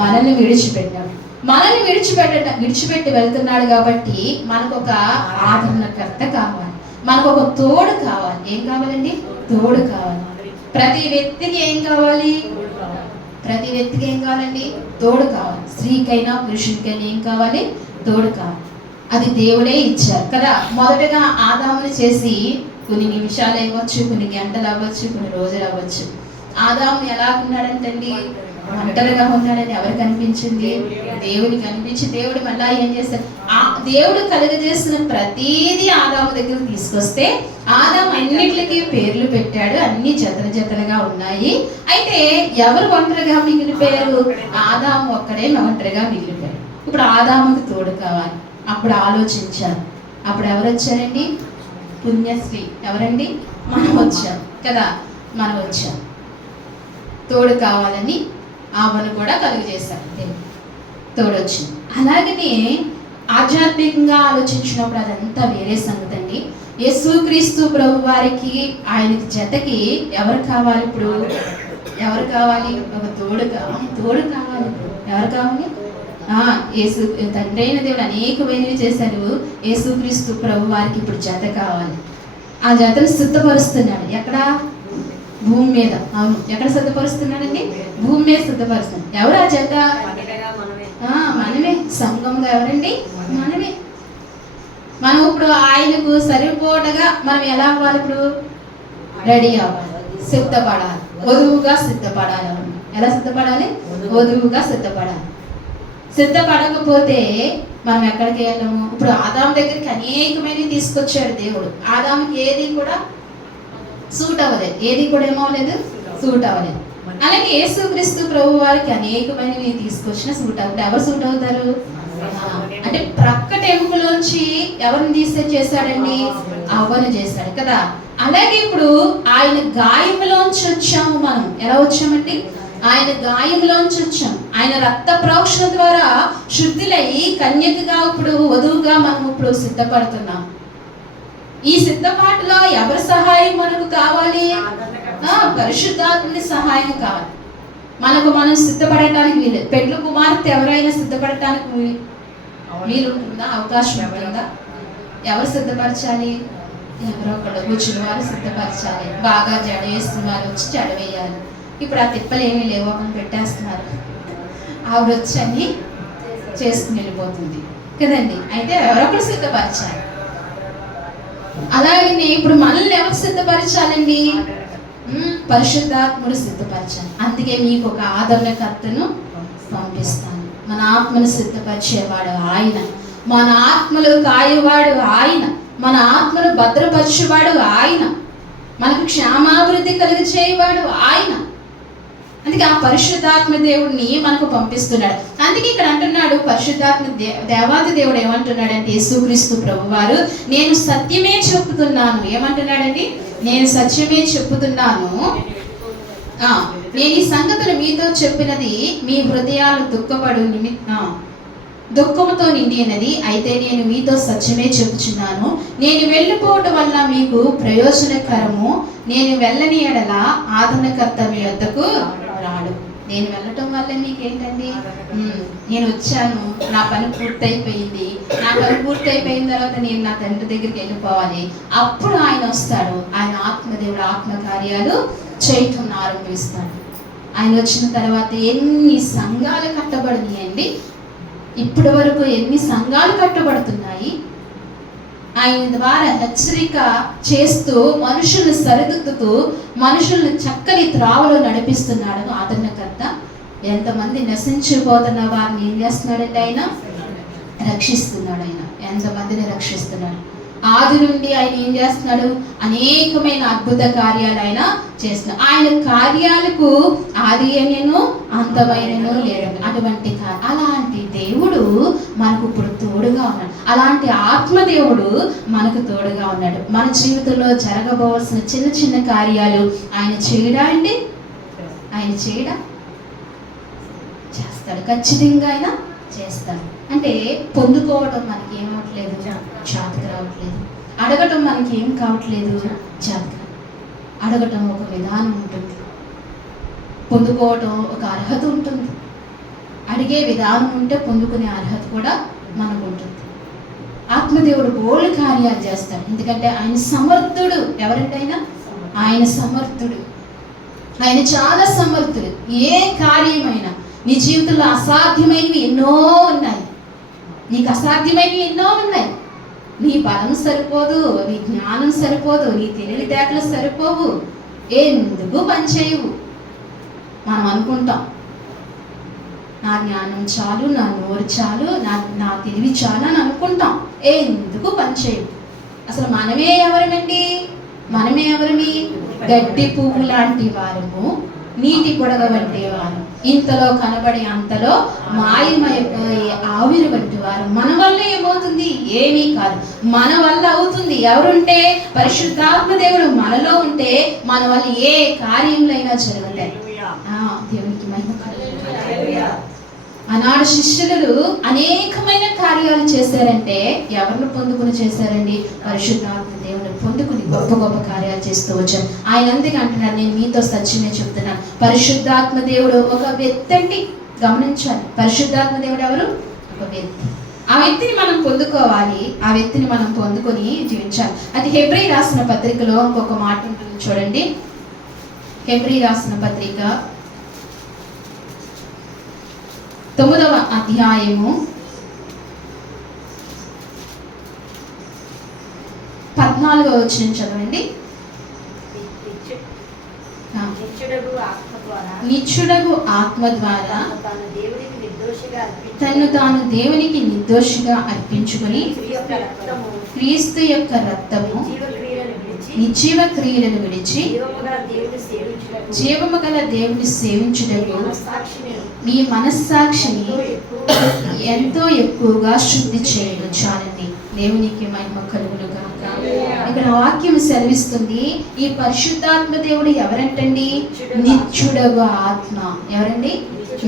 మనల్ని విడిచిపెట్టినాడు. మనల్ని విడిచిపెట్టి వెళ్తున్నాడు కాబట్టి మనకు ఒక ఆదరణకర్త కావాలి, మనకు ఒక తోడు కావాలి. ఏం కావాలండి? తోడు కావాలి. ప్రతి వ్యక్తికి ఏం కావాలి? ప్రతి వ్యక్తికి ఏం కావాలండి? తోడు కావాలి. స్త్రీకైనా పురుషునికైనా ఏం కావాలి? తోడు కావాలి. అది దేవుడే ఇచ్చారు కదా. మొదటగా ఆదాముని చేసి కొన్ని నిమిషాలు అవ్వచ్చు, కొన్ని గంటలు అవ్వచ్చు, కొన్ని రోజులు అవ్వచ్చు. ఆదాము ఎలా ఉన్నాడంటండి? ఒంటరిగా ఉన్నాడని ఎవరికి అనిపించింది? దేవుడికి అనిపించి దేవుడు మళ్ళా ఏం చేస్తాడు? ఆ దేవుడు కలుగజేసిన ప్రతిదీ ఆదాము దగ్గర తీసుకొస్తే ఆదాము అన్నిటికీ పేర్లు పెట్టాడు. అన్ని జతలుగా ఉన్నాయి. అయితే ఎవరు ఒంటరిగా మిగిలిపోయారు? ఆదాము ఒక్కడే ఒంటరిగా మిగిలిపోయాడు. ఇప్పుడు ఆదాముకి తోడు కావాలి. అప్పుడు ఆలోచించారు. అప్పుడు ఎవరు వచ్చారండి? పుణ్యశ్రీ. ఎవరండి? మనం వచ్చాం కదా. మనం వచ్చాం. తోడు కావాలని ఆమెను కూడా కలుగజేశారు. తోడొచ్చింది. అలాగనే ఆధ్యాత్మికంగా ఆలోచించినప్పుడు అదంతా వేరే సంగతి అండి. యేసుక్రీస్తు ప్రభు వారికి ఆయనకి జతకి ఎవరు కావాలి? ఇప్పుడు ఎవరు కావాలి? ఒక తోడు కావాలి. తోడు కావాలి. ఎవరు కావాలి? యేసు తండ్రి అయిన దేవుడు అనేకమైనవి చేశాడు. యేసుక్రీస్తు ప్రభు వారికి ఇప్పుడు జత కావాలి. ఆ జతను సిద్ధపరుస్తున్నాడు. ఎక్కడ? భూమి మీద. అవును, ఎక్కడ సిద్ధపరుస్తున్నాడండి? భూమి మీద సిద్ధపరుస్తున్నాడు. ఎవరు ఆ జత? మనమే. సంఘంగా ఎవరండి? మనమే. మనం ఇప్పుడు ఆయనకు సరిపోటగా మనం ఎలా అవ్వాలి? ఇప్పుడు రెడీ అవ్వాలి, సిద్ధపడాలి, వధువుగా సిద్ధపడాలి. ఎలా సిద్ధపడాలి? వధువుగా సిద్ధపడాలి. సిద్ధపడకపోతే మనం ఎక్కడికి వెళ్ళము. ఇప్పుడు ఆదాము దగ్గరికి అనేకమైనవి తీసుకొచ్చాడు దేవుడు. ఆదాముకి ఏది కూడా సూట్ అవ్వలేదు. ఏది కూడా ఏమవ్వలేదు? సూట్ అవ్వలేదు. అలాగే యేసుక్రీస్తు ప్రభు వారికి అనేకమైనవి తీసుకొచ్చిన సూట్ అవ్వదు. ఎవరు సూట్ అవుతారు? అంటే ప్రక్కట ఎముకలోంచి ఎవరిని చేశాడండి? అవ్వను చేశాడు కదా. అలాగే ఇప్పుడు ఆయన గాయములోంచి వచ్చాము. మనం ఎలా వచ్చామండి? ఆయన గాయంలోంచి వచ్చాం. ఆయన రక్త ప్రోక్షణ ద్వారా శుద్ధులై కన్యకగా ఇప్పుడు వధువుగా మనం ఇప్పుడు సిద్ధపడుతున్నాం. ఈ సిద్ధపాటులో ఎవరి సహాయం మనకు కావాలి? పరిశుద్ధాత్మని సహాయం కావాలి. మనం సిద్ధపడటానికి వీలు. పెండ్లి కుమార్తె ఎవరైనా సిద్ధపడటానికి వీలుంటుందా? అవకాశం ఉంటుందా? ఎవరు సిద్ధపరచాలి? ఎవరో ఒకళ్ళు కూర్చుని వారు సిద్ధపరచాలి. బాగా జడ వేస్తున్న వారు వచ్చి జడ వేయాలి. ఇప్పుడు ఆ తిప్పలు ఏమీ లేవు, అని పెట్టేస్తున్నారు. ఆవిడ వచ్చి అన్ని చేసుకుని వెళ్ళిపోతుంది కదండి. అయితే ఎవరొకరు సిద్ధపరచాలి. అలాగే ఇప్పుడు మనల్ని ఎవరు సిద్ధపరచాలండి? పరిశుద్ధాత్ముడు సిద్ధపరచాలి. అందుకే మీకు ఒక ఆదరణకర్తను పంపిస్తాను. మన ఆత్మను సిద్ధపరిచేవాడు ఆయన, మన ఆత్మలు కాయేవాడు ఆయన, మన ఆత్మను భద్రపరిచేవాడు ఆయన, మనకు క్షేమాభివృద్ధి కలిగి చేయవాడు ఆయన. అందుకే ఆ పరిశుద్ధాత్మ దేవుడిని మనకు పంపిస్తున్నాడు. అందుకే ఇక్కడ అంటున్నాడు పరిశుద్ధాత్మ దేవాది దేవుడు ఏమంటున్నాడంటే యేసుక్రీస్తు ప్రభు వారు నేను సత్యమే చెప్పుతున్నాను. ఏమంటున్నాడండి? నేను సత్యమే చెప్పుతున్నాను. నేను ఈ సంగతులు మీతో చెప్పినది మీ హృదయాలు దుఃఖముతో నిండినది. అయితే నేను మీతో సత్యమే చెప్పుచున్నాను. నేను వెళ్ళిపోవటం వల్ల మీకు ప్రయోజనకరము. నేను వెళ్ళని ఎడల ఆదరణకర్త మీ వద్దకు రాడు. నేను వెళ్ళటం వల్ల నీకేంటండి? నేను వచ్చాను, నా పని పూర్తయిపోయింది, నా పని పూర్తయిపోయిన తర్వాత నేను నా తండ్రి దగ్గరికి వెళ్ళిపోవాలి. అప్పుడు ఆయన వస్తాడు, ఆయన ఆత్మదేవుడు ఆత్మకార్యాలు చేయటం ఆరంభిస్తాడు. ఆయన వచ్చిన తర్వాత ఎన్ని సంఘాలు కట్టబడినాయండి? ఇప్పటి వరకు ఎన్ని సంఘాలు కట్టబడుతున్నాయి? ఆయన ద్వారా హెచ్చరిక చేస్తూ మనుషుల్ని సరిదిద్దుతూ మనుషుల్ని చక్కని త్రావలో నడిపిస్తున్నాడు ఆదరణకర్త. ఎంతమంది నశించిపోతున్న వారిని ఏం చేస్తున్నాడంటే ఆయన రక్షిస్తున్నాడు. ఆయన ఎంతమందిని రక్షిస్తున్నాడు. ఆది నుండి ఆయన ఏం చేస్తున్నాడు? అనేకమైన అద్భుత కార్యాలు ఆయన చేస్తున్నాడు. ఆయన కార్యాలకు ఆది అయినను అంతమైనను లేదండి. అటువంటి అలాంటి దేవుడు మనకు ఇప్పుడు తోడుగా ఉన్నాడు. అలాంటి ఆత్మదేవుడు మనకు తోడుగా ఉన్నాడు. మన జీవితంలో జరగబోవలసిన చిన్న చిన్న కార్యాలు ఆయన చేయడా అండి? ఆయన చేయడా? చేస్తాడు. ఖచ్చితంగా ఆయన చేస్తాడు. అంటే పొందుకోవడం మనకి ఏమవట్లేదు, చేతకు రావట్లేదు. అడగటం మనకి ఏం కావట్లేదు, చేతకు. అడగటం ఒక విధానం ఉంటుంది, పొందుకోవటం ఒక అర్హత ఉంటుంది. అడిగే విధానం ఉంటే పొందుకునే అర్హత కూడా మనకు ఉంటుంది. ఆత్మదేవుడు బోల్డ్ కార్యాలు చేస్తాడు. ఎందుకంటే ఆయన సమర్థుడు. ఎవరంటే ఆయన సమర్థుడు. ఆయన చాలా సమర్థుడు. ఏ కార్యమైనా నీ జీవితంలో అసాధ్యమైనవి ఎన్నో ఉన్నాయి. నీకు అసాధ్యమైనవి ఎన్నో ఉన్నాయి. నీ బలం సరిపోదు, నీ జ్ఞానం సరిపోదు, నీ తెలివితేటలు సరిపోవు, ఎందుకు పనిచేయవు. మనం అనుకుంటాం నా జ్ఞానం చాలు, నా నోరు చాలు, నా తెలివి చాలు అని అనుకుంటాం. ఎందుకు పనిచేయవు. అసలు మనమే ఎవరనండి? మనమే ఎవరిని? గడ్డి పువ్వు లాంటి వారము, నీటి గొడవ వంటి వారు, ఇంతలో కనబడి అంతలో మాయమైపోయే ఆవిరి వంటి వారు. మన వల్ల ఏమవుతుంది? ఏమీ కాదు. మన వల్ల అవుతుంది ఎవరుంటే? పరిశుద్ధాత్మ దేవుడు మనలో ఉంటే మన వల్ల ఏ కార్యములైనా జరుగుతాయి. దేవునికి మహిమ కలుగును. ఆనాడు శిష్యులు అనేకమైన కార్యాలు చేశారంటే ఎవరిని పొందుకుని చేశారండి? పరిశుద్ధాత్మ దేవుని పొందుకుని గొప్ప గొప్ప కార్యాలు చేస్తూ వచ్చారు. ఆయన అందుకే అంటున్నాడు, నేను మీతో సత్యమే చెప్తున్నాను, పరిశుద్ధాత్మ దేవుడు ఒక వ్యక్తి అండి. గమనించాలి, పరిశుద్ధాత్మ దేవుడు ఎవరు? ఒక వ్యక్తి. ఆ వ్యక్తిని మనం పొందుకోవాలి, ఆ వ్యక్తిని మనం పొందుకొని జీవించాలి. అది హెబ్రీ రాసిన పత్రికలో ఇంకొక మాట ఉంటుంది చూడండి. హెబ్రీ రాసిన పత్రిక 9వ అధ్యాయము 14వ వచనం చదవండి. నిత్యుడగు ఆత్మ ద్వారా తన్ను తాను దేవునికి నిర్దోషిగా అర్పించుకొని క్రీస్తు యొక్క రక్తము నిజీవ క్రియలను విడిచి జీవము గల దేవుని సేవించుటకు మీ మనస్సాక్షిని ఎంతో ఎక్కువగా శుద్ధి చేయను చాలండి. దేవునికి మహిమ కలుగును గాక. ఇక్కడ వాక్యం సెలవిస్తుంది, ఈ పరిశుద్ధాత్మ దేవుడు ఎవరంటండి? నిత్యుడగు ఆత్మ. ఎవరండి?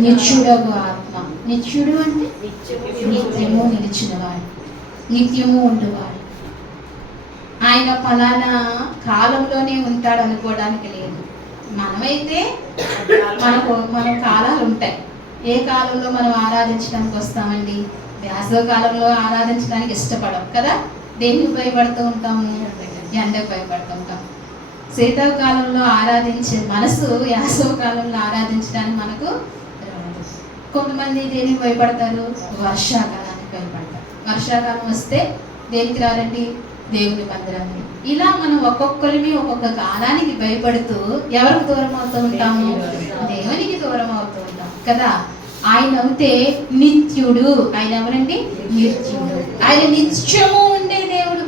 నిత్యుడగు ఆత్మ. నిత్యుడు అంటే నిత్యము నిలిచినవాడు, నిత్యము ఉండేవాడు. ఆయన ఫలానా కాలంలోనే ఉంటాడు అనుకోవడానికి లేదు. మనమైతే మన కాలాలు ఉంటాయి. ఏ కాలంలో మనం ఆరాధించడానికి వస్తామండి? వేసవ కాలంలో ఆరాధించడానికి ఇష్టపడం కదా. దేనికి భయపడుతూ ఉంటాము? ఎండకు భయపడుతూ ఉంటాం. శీతాకాలంలో ఆరాధించే మనసు వేసవ కాలంలో ఆరాధించడానికి మనకు రాదు. కొంతమంది దేనికి భయపడతారు? వర్షాకాలానికి భయపడతారు. వర్షాకాలం వస్తే దేనికి రారండి? దేవుని మందిరాన్ని. ఇలా మనం ఒక్కొక్కరిని ఒక్కొక్క కాలానికి భయపడుతూ ఎవరికి దూరం అవుతూ ఉంటాము? దేవునికి దూరం అవుతూ ఉంటాం కదా. ఆయన అయితే నిత్యుడు. ఆయన ఎవరండి? నిత్యుడు. ఆయన నిత్యము ఉండే దేవుడు.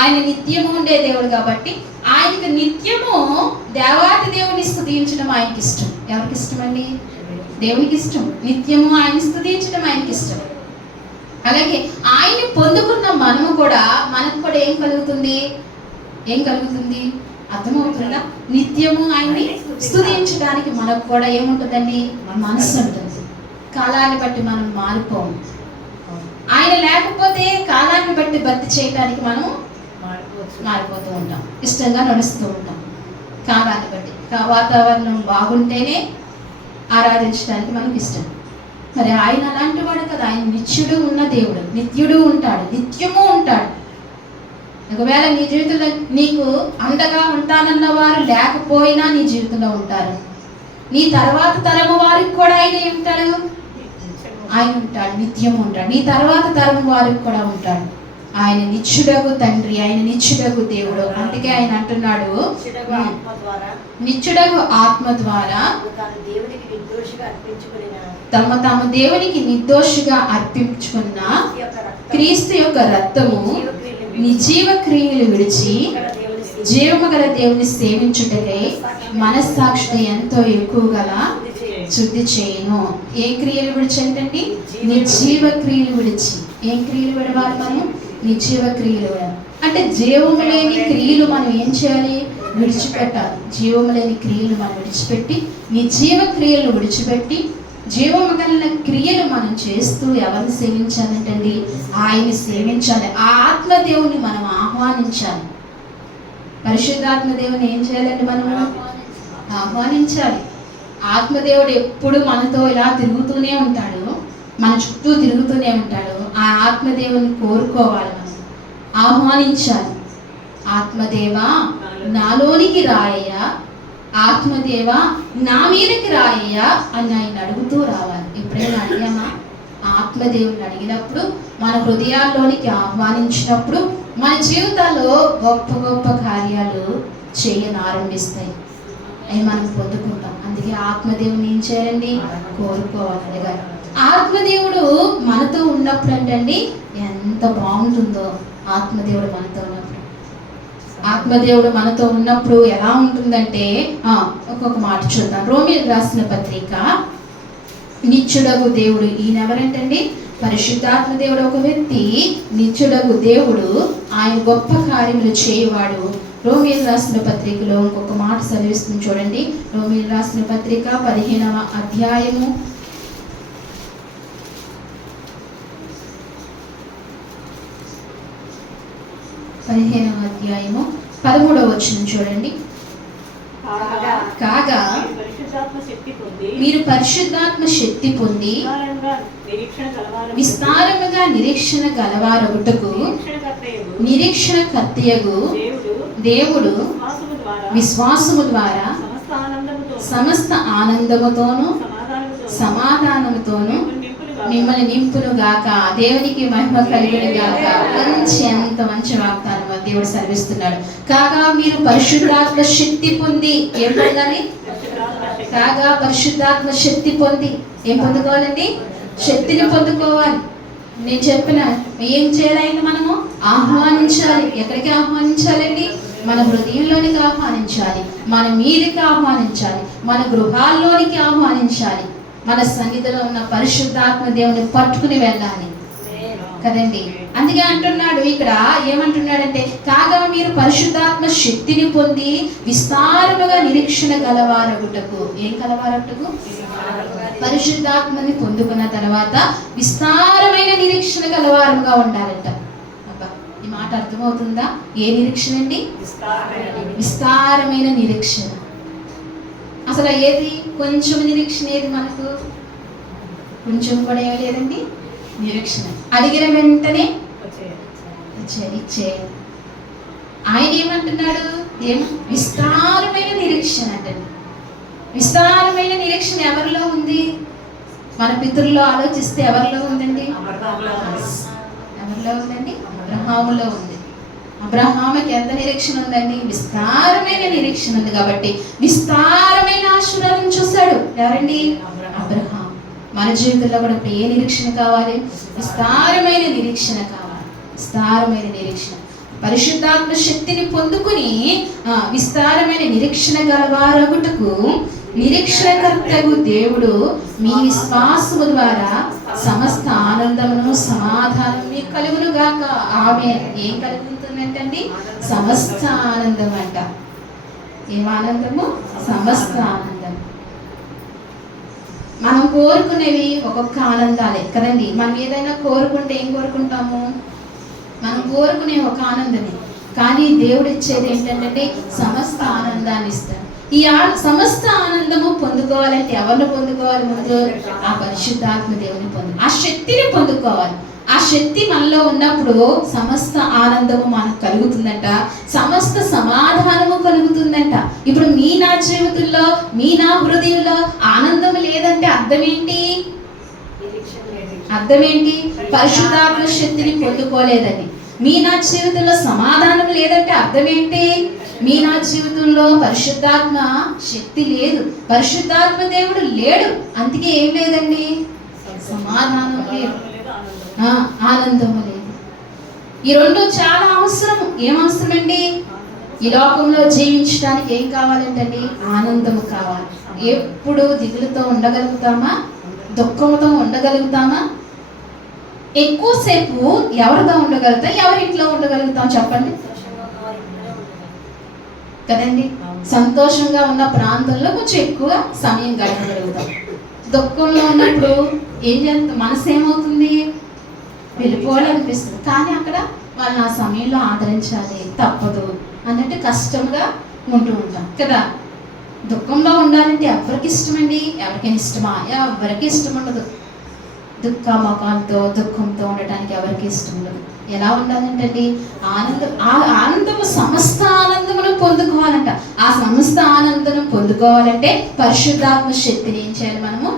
ఆయన నిత్యము ఉండే దేవుడు కాబట్టి ఆయనకు నిత్యము దేవాది దేవుని స్తుతించడం ఆయనకి ఇష్టం. ఎవరికి ఇష్టం అండి? దేవునికి ఇష్టం. నిత్యము ఆయన స్తుతించడం ఆయనకి ఇష్టం. అలాగే ఆయన్ని పొందుకున్న మనము కూడా, మనకు కూడా ఏం కలుగుతుంది? అర్థమవుతుందా? నిత్యము ఆయన్ని స్తుతించడానికి మనకు కూడా ఏముంటుందండి? మనస్సు ఉంటుంది. కాలాన్ని బట్టి మనం మారిపోము. ఆయన లేకపోతే కాలాన్ని బట్టి భర్తీ చేయడానికి మనం మారిపోతూ ఉంటాం, ఇష్టంగా నడుస్తూ ఉంటాం. కాలాన్ని బట్టి వాతావరణం బాగుంటేనే ఆరాధించడానికి మనకి ఇష్టం. మరి ఆయన అలాంటి వాడు కదా, ఆయన నిత్యుడు ఉన్న దేవుడు, నిత్యుడు ఉంటాడు, నిత్యము ఉంటాడు. ఒకవేళ నీ జీవితంలో నీకు అండగా ఉంటానన్న వారు లేకపోయినా నీ జీవితంలో ఉంటారు. నీ తర్వాత తరము వారికి కూడా ఆయన ఉంటాడు, ఆయన ఉంటాడు, నిత్యం ఉంటాడు. నీ తర్వాత తరము వారికి కూడా ఉంటాడు. ఆయన నిత్యుడగు తండ్రి, ఆయన నిత్యుడగు దేవుడు. అందుకే ఆయన అంటున్నాడు, నిత్యుడగు ఆత్మ ద్వారా తమ దేవునికి నిర్దోషిగా అర్పించుకున్న క్రీస్తు యొక్క రక్తము నిర్జీవ క్రియలు విడిచి జీవము గల దేవుని సేవించుటకై మనస్సాక్షిని ఎంతో ఎక్కువ గల శుద్ధి చేయను. ఏ క్రియలు విడిచి ఏంటండి? నిర్జీవ క్రియలు విడిచి. ఏం క్రియలు విడవాలి మనం? నిర్జీవ క్రియలు విడాలి. అంటే జీవము లేని క్రియలు మనం ఏం చేయాలి? విడిచిపెట్టాలి. జీవము లేని క్రియలు మనం విడిచిపెట్టి నిర్జీవ క్రియలు విడిచిపెట్టి జీవము కలిగిన క్రియలు మనం చేస్తూ ఎవరిని సేవించాలంటండి? ఆయన్ని సేవించాలి. ఆ ఆత్మదేవుని మనం ఆహ్వానించాలి. పరిశుద్ధాత్మ దేవుని ఏం చేయాలండి? మనము ఆహ్వానించాలి. ఆత్మదేవుడు ఎప్పుడు మనతో ఇలా తిరుగుతూనే ఉంటాడు, మన చుట్టూ తిరుగుతూనే ఉంటాడు. ఆ ఆత్మదేవుని కోరుకోవాలి, మనం ఆహ్వానించాలి. ఆత్మదేవా నాలోనికి రాయ్యా, ఆత్మదేవా నా మీదకి రాయ్యా అని ఆయన అడుగుతూ రావాలి. ఎప్పుడైనా అడిగామా? ఆత్మదేవుని అడిగినప్పుడు, మన హృదయాల్లోనికి ఆహ్వానించినప్పుడు మన జీవితాల్లో గొప్ప గొప్ప కార్యాలు ఆరంభిస్తాయి. అవి మనం పొందుకుంటాం. అందుకే ఆత్మదేవుని ఏం చేయాలండి? కోరుకోవాలి, అడగాలి. ఆత్మదేవుడు మనతో ఉన్నప్పుడు అంటండి ఎంత బాగుంటుందో. ఆత్మదేవుడు మనతో ఉన్నప్పుడు, ఆత్మదేవుడు మనతో ఉన్నప్పుడు ఎలా ఉంటుందంటే, ఒక్కొక్క మాట చూద్దాం. రోమీయులకు రాసిన పత్రిక. నిత్యుడగు దేవుడు, ఈయన ఎవరంటండి? పరిశుద్ధాత్మ దేవుడు ఒక వ్యక్తి. నిత్యుడగు దేవుడు, ఆయన గొప్ప కార్యములు చేయవాడు. రోమీయులకు రాసిన పత్రికలో ఇంకొక మాట చదివిస్తుంది చూడండి. రోమీయులకు రాసిన పత్రిక 15వ అధ్యాయము 13వ వచనం చూడండి. కాగా మీరు పరిశుద్ధాత్మ శక్తి పొంది విస్తారముగా నిరీక్షణ గలవారొకటకు నిరీక్షణ కర్తయగు దేవుడు విశ్వాసము ద్వారా సమస్త ఆనందముతోను సమాధానముతోను మిమ్మల్ని నింపును గాక. దేవునికి మహిమ కలుగును గాక. ఎంత మంచి వాగ్దానం దేవుడు సెలవిస్తున్నాడు. కాగా మీరు పరిశుద్ధాత్మ శక్తి పొంది ఏం పొందాలి? కాగా పరిశుద్ధాత్మ శక్తి పొంది ఏం పొందుకోవాలండి? శక్తిని పొందుకోవాలి. నేను చెప్పిన ఏం చేయాలి? మనము ఆహ్వానించాలి. ఎక్కడికి ఆహ్వానించాలండి? మన హృదయంలోనికి ఆహ్వానించాలి, మన మీదకి ఆహ్వానించాలి, మన గృహాల్లోనికి ఆహ్వానించాలి. మన సన్నిధిలో ఉన్న పరిశుద్ధాత్మ దేవుని పట్టుకుని వెళ్ళాలి కదండి. అందుకే అంటున్నాడు ఇక్కడ, ఏమంటున్నాడంటే, కాగా మీరు పరిశుద్ధాత్మ శక్తిని పొంది విస్తారముగా నిరీక్షణ గలవారొకటకు. ఏం కలవారొకటకు? పరిశుద్ధాత్మని పొందుకున్న తర్వాత విస్తారమైన నిరీక్షణ గలవారముగా ఉండాలంట. ఈ మాట అర్థమవుతుందా? ఏ నిరీక్షణ అండి? విస్తారమైన నిరీక్షణ. అసలు ఏది? కొంచెం నిరీక్షణ ఏది మనకు? కొంచెం కూడా ఏమి లేదండి నిరీక్షణ. అడిగిన వెంటనే ఇచ్చే. ఆయన ఏమంటున్నాడు? విస్తారమైన నిరీక్షణ అంటండి. విస్తారమైన నిరీక్షణ ఎవరిలో ఉంది? మన పితరుల్లో ఆలోచిస్తే ఎవరిలో ఉందండి? ఎవరిలో ఉందండి? అబ్రహాములో ఉంది. అబ్రహాముకి ఎంత నిరీక్షణ ఉందండి? విస్తారమైన నిరీక్షణ ఉంది. కాబట్టి విస్తారమైన ఆశీర్వాదం చూశాడు. ఎవరండి? అబ్రహాం. మన జీవితంలో కూడా ఇప్పుడు ఏ నిరీక్షణ కావాలి? విస్తారమైన నిరీక్షణ కావాలి. విస్తారమైన నిరీక్షణ. పరిశుద్ధాత్మ శక్తిని పొందుకుని విస్తారమైన నిరీక్షణ గలవారొకటకు నిరీక్షణకర్తగు దేవుడు మీ విశ్వాసము ద్వారా సమస్త ఆనందమును సమాధానం మీకు కలుగును గాక. ఆమె ఏం కలుగుతుందంటండి? సమస్త ఆనందం అంట. ఏం ఆనందము? సమస్త ఆనందం. మనం కోరుకునేవి ఒక్కొక్క ఆనందాలే కదండి. మనం ఏదైనా కోరుకుంటే ఏం కోరుకుంటాము? మనం కోరుకునే ఒక ఆనందమే. కానీ దేవుడు ఇచ్చేది ఏంటంటే సమస్త ఆనందాన్ని ఇస్తాడు. ఈ సమస్త ఆనందము పొందుకోవాలంటే ఎవరిని పొందుకోవాలి? ముందు ఆ పరిశుద్ధాత్మ దేవుని ఆ శక్తిని పొందుకోవాలి. ఆ శక్తి మనలో ఉన్నప్పుడు సమస్త ఆనందము మనకు కలుగుతుందంట, సమస్త సమాధానము కలుగుతుందంట. ఇప్పుడు మీ నా జీవితంలో, మీ నా హృదయంలో ఆనందం లేదంటే అర్థం ఏంటి? పరిశుద్ధాత్మ శక్తిని పొందుకోలేదని. మీ నా జీవితంలో సమాధానం లేదంటే అర్థం ఏంటి? మీ నా జీవితంలో పరిశుద్ధాత్మ శక్తి లేదు, పరిశుద్ధాత్మ దేవుడు లేడు. అందుకే ఏం లేదండి? సమాధానం లేదు, ఆనందము లేదు. ఈ రెండు చాలా అవసరము. ఏం అవసరమండి? ఈ లోకంలో జీవించడానికి ఏం కావాలంటండి? ఆనందము కావాలి. ఎప్పుడు దిగులుతో ఉండగలుగుతామా? దుఃఖంతో ఉండగలుగుతామా? ఎక్కువసేపు ఎవరితో ఉండగలుగుతాం? ఎవరింట్లో ఉండగలుగుతాం చెప్పండి కదండి. సంతోషంగా ఉన్న ప్రాంతంలో కొంచెం ఎక్కువ సమయం గడపగలుగుతాం. దుఃఖంలో ఉన్నప్పుడు ఏం చేస్తాం? మనసు ఏమవుతుంది? వెళ్ళిపోవాలనిపిస్తుంది. కానీ అక్కడ వాళ్ళని ఆ సమయంలో ఆదరించాలి, తప్పదు అన్నట్టు కష్టంగా ఉంటూ ఉంటాం కదా. దుఃఖంలో ఉండాలంటే ఎవరికి ఇష్టమండి? ఎవరికైనా ఇష్టమా? ఎవరికి ఇష్టం ఉండదు. దుఃఖంతో ఉండటానికి ఎవరికి ఇష్టం ఉండదు. ఎలా ఉండాలంటే ఆనందము సమస్త ఆనందమును పొందుకోవాలంట. ఆ సమస్త ఆనందం పొందుకోవాలంటే పరిశుద్ధాత్మ శక్తిని ఏం చేయాలి? మనము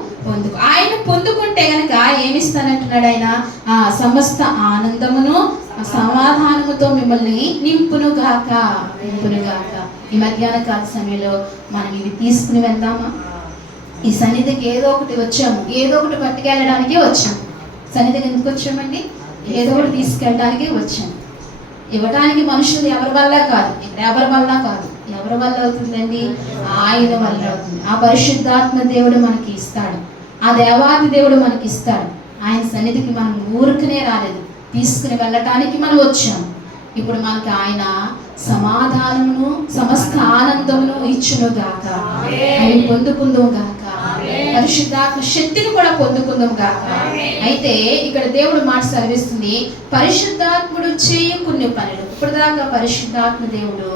ఆయన పొందుకుంటే కనుక ఏమిస్తానంటున్నాడు ఆయన? ఆ సమస్త ఆనందమును సమాధానముతో మిమ్మల్ని నింపునుగాక. ఈ మధ్యాహ్న కాల సమయంలో మనం ఇవి తీసుకుని వెళ్దామా? ఈ సన్నిధికి ఏదో ఒకటి వచ్చాము, ఏదో ఒకటి పట్టుకెళ్ళడానికే వచ్చాము. సన్నిధికి ఎందుకు వచ్చామండి? ఏదో ఒకటి తీసుకెళ్ళడానికే వచ్చాము. ఇవ్వడానికి మనుషులు ఎవరి వల్ల కాదు, ఎవరి వల్ల కాదు. ఎవరి వల్ల అవుతుందండి? ఆయన వల్ల అవుతుంది. ఆ పరిశుద్ధాత్మ దేవుడు మనకి ఇస్తాడు, ఆ దేవాది దేవుడు మనకి ఇస్తాడు. ఆయన సన్నిధికి మనం ఊరికనే రాలేదు, తీసుకుని వెళ్ళటానికి మనం వచ్చాము. ఇప్పుడు మనకి ఆయన సమాధానమును సమస్త ఆనందమును ఇచ్చును గాక. ఆయన పొందుకుందాం గాక. పరిశుద్ధాత్మ శక్తిని కూడా పొందుకుందాం గాక. అయితే ఇక్కడ దేవుడు మాట సెలవిస్తుంది, పరిశుద్ధాత్ముడు చేయు కొన్ని పనులు. ఇప్పటిదాకా పరిశుద్ధాత్మ దేవుడు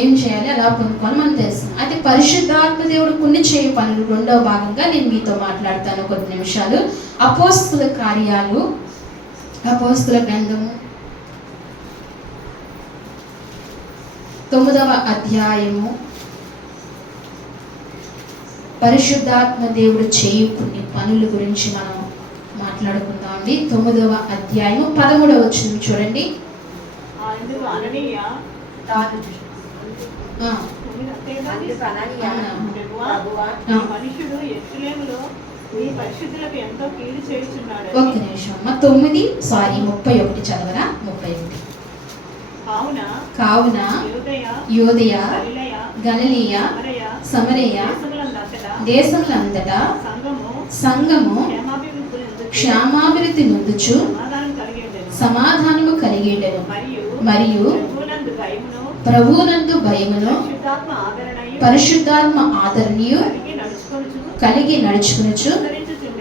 ఏం చేయాలి, అలా పొందుకోవాలి మనం తెలుసు. అయితే పరిశుద్ధాత్మ దేవుడు కొన్ని చేయు పనులు రెండవ భాగంగా నేను మీతో మాట్లాడతాను కొద్ది నిమిషాలు. అపోస్తుల కార్యాలు, అపోస్తుల గ్రంథము 9వ అధ్యాయము. పరిశుద్ధాత్మ దేవుడు చేయు కొన్ని పనుల గురించి మనం మాట్లాడుకుందాం అండి. 9వ అధ్యాయము 13వ వచనం చూడండి. ఒక్క నిమిషం అమ్మ. 31 చదవరా? 31. కావున యూదయ, గలిలయ, సమరయ దేశములంతటా సంఘము క్షేమాభివృద్ధి నొందుచు సమాధానము కలిగేటను, మరియు ప్రభువునందు భయమును పరిశుద్ధాత్మ ఆదరణీయు కలిగి నడుచుకొనుచు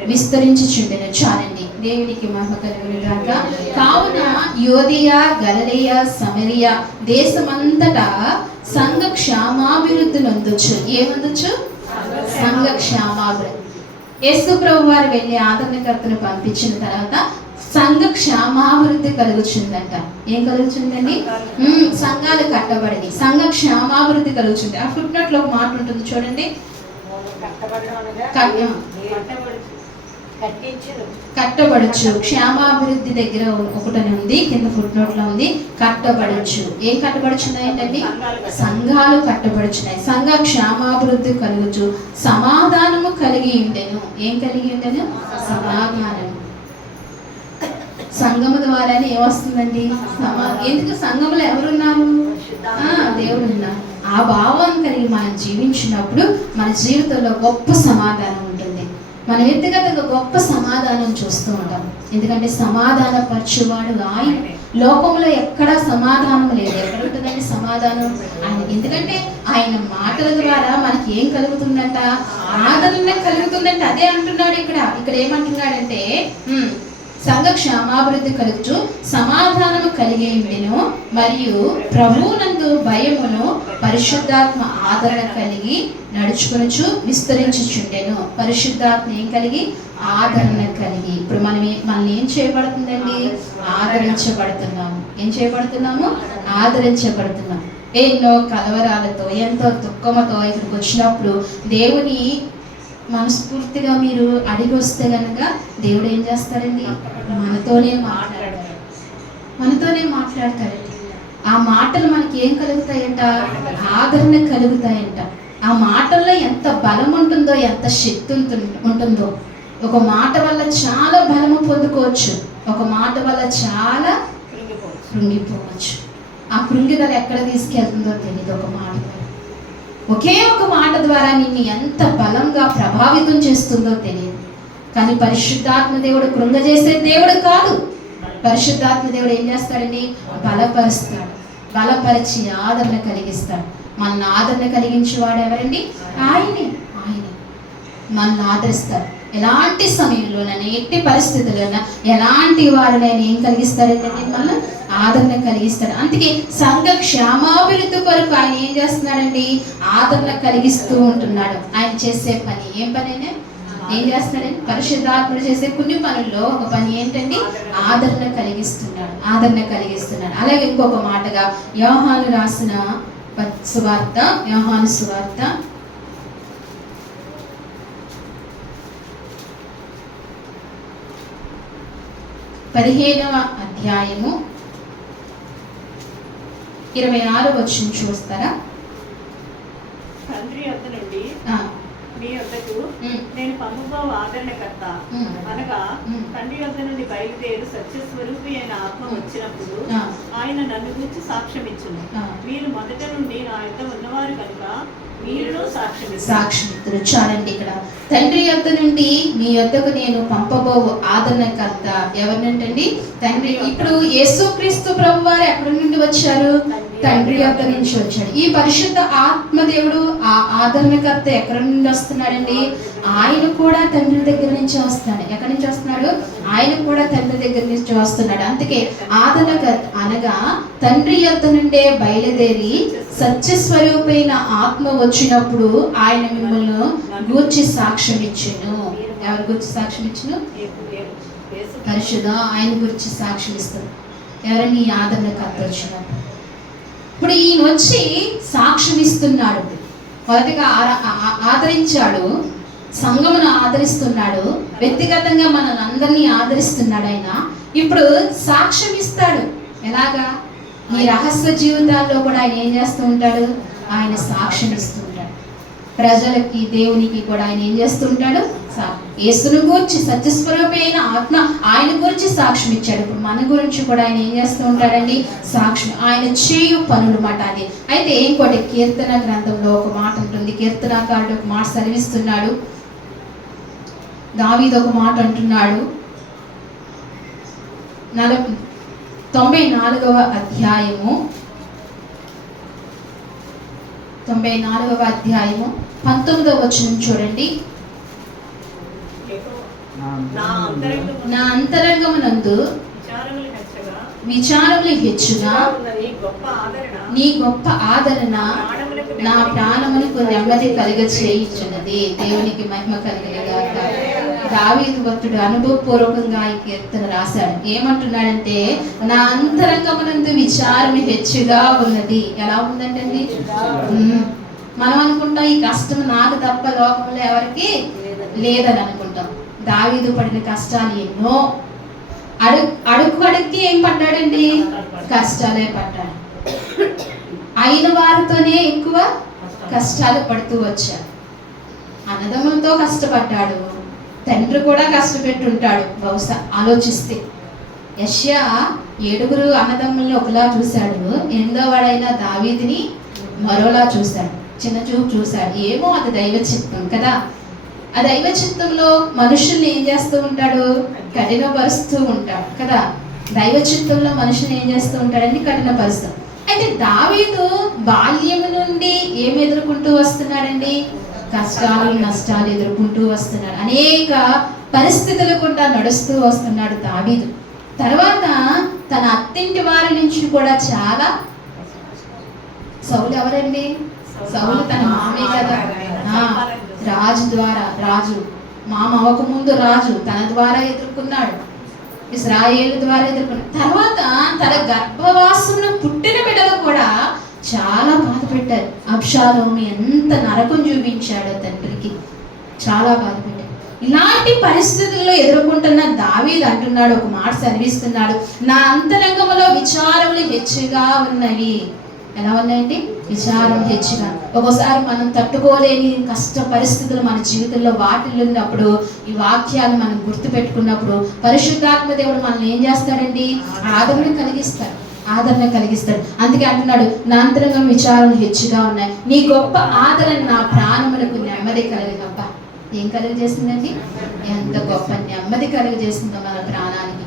విస్తరించుచుండెను. చాలండి, దేవునికి మహిమ కలుగును గాక. కావున యోదియ, గలిలయ, సమరయ దేశమంతటా సంఘ క్షేమాభివృద్ధి నొందొచ్చు. ఏమొందొచ్చు? సంఘ క్షేమాభివృద్ధి. యేసు ప్రభు వారు వెళ్ళి ఆదరణకర్తను పంపించిన తర్వాత సంఘ క్షేమాభివృద్ధి కలుగుతుందంట. ఏం కలుగుతుందండి? సంఘాలు కట్టబడి సంఘ క్షేమాభివృద్ధి కలుగుతుంది. ఆ ఫుట్ నోట్ లో ఒక మాట ఉంటుంది చూడండి. కట్టబడచ్చు. క్షేమాభివృద్ధి దగ్గర ఒకటని ఉంది, కింద ఫుట్ నోట్ లో ఉంది. కట్టబడచ్చు. ఏం కట్టబడుచున్నాయి ఏంటండి? సంఘాలు కట్టబడుచున్నాయి. సంఘ క్షేమాభివృద్ధి కలుగుచు సమాధానము కలిగి ఉండెను. ఏం కలిగి ఉండెను? సమాధానము. సంఘము ద్వారానే ఏమొస్తుందండి? ఎందుకు? సంఘములో ఎవరున్నారు? దేవుడు ఉన్నారు. ఆ భావం కలిగి మనం జీవించినప్పుడు మన జీవితంలో గొప్ప సమాధానం ఉంటుంది. మన వ్యక్తిగతంగా గొప్ప సమాధానం చూస్తూ ఉంటాం. ఎందుకంటే సమాధాన పరచువాడు ఆయన. లోకంలో ఎక్కడా సమాధానం లేదు. ఎక్కడ ఉంటుందండి సమాధానం? ఆయన. ఎందుకంటే ఆయన మాటల ద్వారా మనకి ఏం కలుగుతుందంట? ఆదరణ కలుగుతుందంట. అదే అంటున్నాడు ఇక్కడ. ఏమంటున్నాడంటే సంఘ క్షేమాభివృద్ధి కలుగుచు సమాధానము కలిగి ఉండెను, మరియు ప్రభువునందు భయమును పరిశుద్ధాత్మ ఆదరణ కలిగి నడుచుకొనుచు విస్తరించుచుండెను. పరిశుద్ధాత్మ ఏం కలిగి? ఆదరణ కలిగి. ఇప్పుడు మనల్ని ఏం చేయబడుతుందండి? ఆదరించబడుతున్నాము. ఏం చేయబడుతున్నాము? ఆదరించబడుతున్నాం. ఎన్నో కలవరాలతో, ఎంతో దుఃఖముతో ఇక్కడికి వచ్చినప్పుడు దేవుని మనస్ఫూర్తిగా మీరు అడిగి వస్తే కనుక దేవుడు ఏం చేస్తారండి? మనతోనే మాట్లాడతారండి. ఆ మాటలు మనకి ఏం కలుగుతాయంట? ఆదరణ కలుగుతాయంట. ఆ మాటల్లో ఎంత బలం ఉంటుందో, ఎంత శక్తి ఉంటుందో. ఒక మాట వల్ల చాలా బలము పొందుకోవచ్చు, ఒక మాట వల్ల చాలా కృంగిపోవచ్చు. ఆ కృంగిదల ఎక్కడ తీసుకెళ్తుందో తెలియదు. ఒక మాట, ఒకే ఒక మాట ద్వారా నిన్ను ఎంత బలంగా ప్రభావితం చేస్తుందో తెలియదు. కానీ పరిశుద్ధాత్మ దేవుడు కృంగజేసే దేవుడు కాదు. పరిశుద్ధాత్మ దేవుడు ఏం చేస్తాడండి? బలపరుస్తాడు. బలపరిచి ఆదరణ కలిగిస్తాడు. మన ఆదరణ కలిగించేవాడు ఎవరండి? ఆయనే. మనల్ని ఆదరిస్తాడు. ఎలాంటి సమయంలోనైనా, ఎట్టి పరిస్థితుల్లోనైనా, ఎలాంటి వారినైనా ఏం కలిగిస్తాడంటే మనల్ని ఆదరణ కలిగిస్తాడు. అందుకే సంఘ క్షేమాభివృద్ధి కొరకు ఆయన ఏం చేస్తున్నాడండి? ఆదరణ కలిగిస్తూ ఉంటున్నాడు. ఆయన చేసే పని ఏం పని అయినా ఏం చేస్తున్నాడండి? పరిశుద్ధాత్ముడు చేసే కొన్ని పనుల్లో ఒక పని ఏంటండి? ఆదరణ కలిగిస్తున్నాడు. అలాగే ఇంకొక మాటగా యోహాను రాసిన సువార్త, యోహాను సువార్త 15వ అధ్యాయము 26వ వచనం చూస్తారా? తండ్రి యొద్ద నుండి మీ యొద్దకు నేను పంపబో ఆదరణకర్త అనగా తండ్రి యొద్ద నుండి బయలుదేరు సత్యస్వరూపి అయిన ఆత్మ వచ్చినప్పుడు ఆయన నన్ను గురించి సాక్ష్యం ఇచ్చును. మీరు మొదట నుండి నా యొద్ద ఉన్నవారు కనుక సాక్షిమిత్రుడు. చాలండి. ఇక్కడ తండ్రి యొద్ద నుండి మీ యొద్దకు నేను పంపబో ఆదరణకర్త ఎవరినంటండి? తండ్రి. ఇప్పుడు యేసుక్రీస్తు ప్రభు వారు ఎక్కడి నుండి వచ్చారు? తండ్రి యొద్ద నుంచి వచ్చాడు. ఈ పరిశుద్ధ ఆత్మదేవుడు ఆ ఆదరణకర్త ఎక్కడి నుండి వస్తున్నాడండి? ఆయన కూడా తండ్రి దగ్గర నుంచి వస్తున్నాడు. ఎక్కడి నుంచి వస్తున్నాడు? ఆయన కూడా తండ్రి దగ్గర నుంచి వస్తున్నాడు. అందుకే ఆదరణకర్త అనగా తండ్రి యొద్ద నుండే బయలుదేరి సత్యస్వరూపైన ఆత్మ వచ్చినప్పుడు ఆయన మిమ్మల్ని గూర్చి సాక్ష్యం ఇచ్చును. ఎవరి గురించి సాక్ష్యం ఇచ్చును? పరిశుద్ధ ఆయన గురించి సాక్ష్యం ఇస్తారు. ఎవరని? ఆదరణకర్త వచ్చినప్పుడు. ఇప్పుడు ఈయన వచ్చి సాక్ష్యం ఇస్తున్నాడు. మొదటిగా ఆదరించాడు, సంఘమును ఆదరిస్తున్నాడు, వ్యక్తిగతంగా మనల్ని అందరినీ ఆదరిస్తున్నాడు. ఆయన ఇప్పుడు సాక్ష్యం ఇస్తాడు. ఎలాగా? నీ రహస్య జీవితాల్లో కూడా ఆయన ఏం చేస్తూ ఉంటాడు? ఆయన సాక్ష్యం ఇస్తూ ఉంటాడు. ప్రజలకి, దేవునికి కూడా ఆయన ఏం చేస్తూ ఉంటాడు? యేసును గురించి, సత్యస్వరూపి అయిన ఆత్మ ఆయన గురించి సాక్ష్యం ఇచ్చాడు. ఇప్పుడు మన గురించి కూడా ఆయన ఏం చేస్తూ ఉంటాడండి? సాక్ష్యం. ఆయన చేయు పనులు మాట అది. అయితే ఇంకోటి, కీర్తన గ్రంథంలో ఒక మాట ఉంటుంది. కీర్తనాకారుడు ఒక మాట సెలవిస్తున్నాడు. దావీదు ఒక మాట అంటున్నాడు. 94వ అధ్యాయము 19వ వచనం చూడండి. నా అంతరంగమునందు విచారములు హెచ్చుగా నీ గొప్ప ఆదరణ నా ప్రాణమునకు నెమ్మది కలుగ చేయుచున్నది. దేవునికి మహిమ కలిగినగాక. దావీదు భక్తుడు అనుభవపూర్వకంగా ఈ కీర్తన రాశాడు. ఏమంటున్నాడంటే, నా అంతరంగమునందు విచారం హెచ్చుగా ఉన్నది. ఎలా ఉందంటండి? మనం అనుకుంటాం ఈ కష్టం నాకు తప్ప లోకంలో ఎవరికి లేదని అనుకుంటాం. దావీదు పడిన కష్టాలు ఎన్నో. అడుక్కి ఏం పడ్డాడండి? కష్టాలే పడ్డాడు. అయిన వారితోనే ఎక్కువ కష్టాలు పడుతూ వచ్చాడు. అన్నదమ్ములతో కష్టపడ్డాడు, తండ్రి కూడా కష్టపెట్టుంటాడు బహుశా ఆలోచిస్తే. యెషయా 7 అన్నదమ్ముల్ని ఒకలా చూశాడు, 8వ వాడైన దావీదుని మరోలా చూశాడు. చిన్న చూపు చూశాడు. ఏమో అది దైవ చిత్తం కదా. ఆ దైవ చిత్తంలో మనుషుల్ని ఏం చేస్తూ ఉంటాడు? కఠినపరుస్తూ ఉంటాడు కదా. దైవ చిత్తంలో మనుషుల్ని ఏం చేస్తూ ఉంటాడని కఠినపరుస్తూ. అయితే దావీదు బాల్యం నుండి ఏమి ఎదుర్కొంటూ వస్తున్నాడండి? కష్టాలు, నష్టాలు ఎదుర్కొంటూ వస్తున్నాడు. అనేక పరిస్థితుల గుండా నడుస్తూ వస్తున్నాడు దావీదు. తర్వాత తన అత్తింటి వారి నుంచి కూడా చాలా, సౌలు ఎవరండి? సౌలు తన మామే కదా. రాజు ద్వారా, రాజు మామ అవ్వకముందు రాజు తన ద్వారా ఎదుర్కొన్నాడు, ఇశ్రాయేలు ద్వారా ఎదుర్కొన్నాడు. తర్వాత తన గర్భవాసమును పుట్టిన బిడ్డలు కూడా చాలా బాధ పెట్టారు. అబ్షాలోము ఎంత నరకం చూపించాడో తండ్రికి, చాలా బాధ పెట్టాడు. ఇలాంటి పరిస్థితుల్లో ఎదుర్కొంటున్న దావీదు అంటున్నాడు, ఒక మాట చదివిస్తున్నాడు, నా అంతరంగంలో విచారములు హెచ్చుగా ఉన్నవి. ఎలా ఉన్నాయండి? విచారం హెచ్చుగా. ఒక్కోసారి మనం తట్టుకోలేని కష్ట పరిస్థితులు మన జీవితంలో వాటిల్లున్నప్పుడు ఈ వాక్యాలు మనం గుర్తు పెట్టుకున్నప్పుడు పరిశుద్ధాత్మ దేవుడు మనల్ని ఏం చేస్తాడండి? ఆదరణ కలిగిస్తాడు, ఆదరణ కలిగిస్తాడు. అందుకే అంటున్నాడు, నా అంతరంగం విచారం హెచ్చుగా ఉన్నాయి, నీ గొప్ప ఆదరణ నా ప్రాణములకు నెమ్మది కలిగబ్బ. ఏం కలుగజేసిందండి? ఎంత గొప్ప నెమ్మది కలుగజేసిందో మన ప్రాణానికి.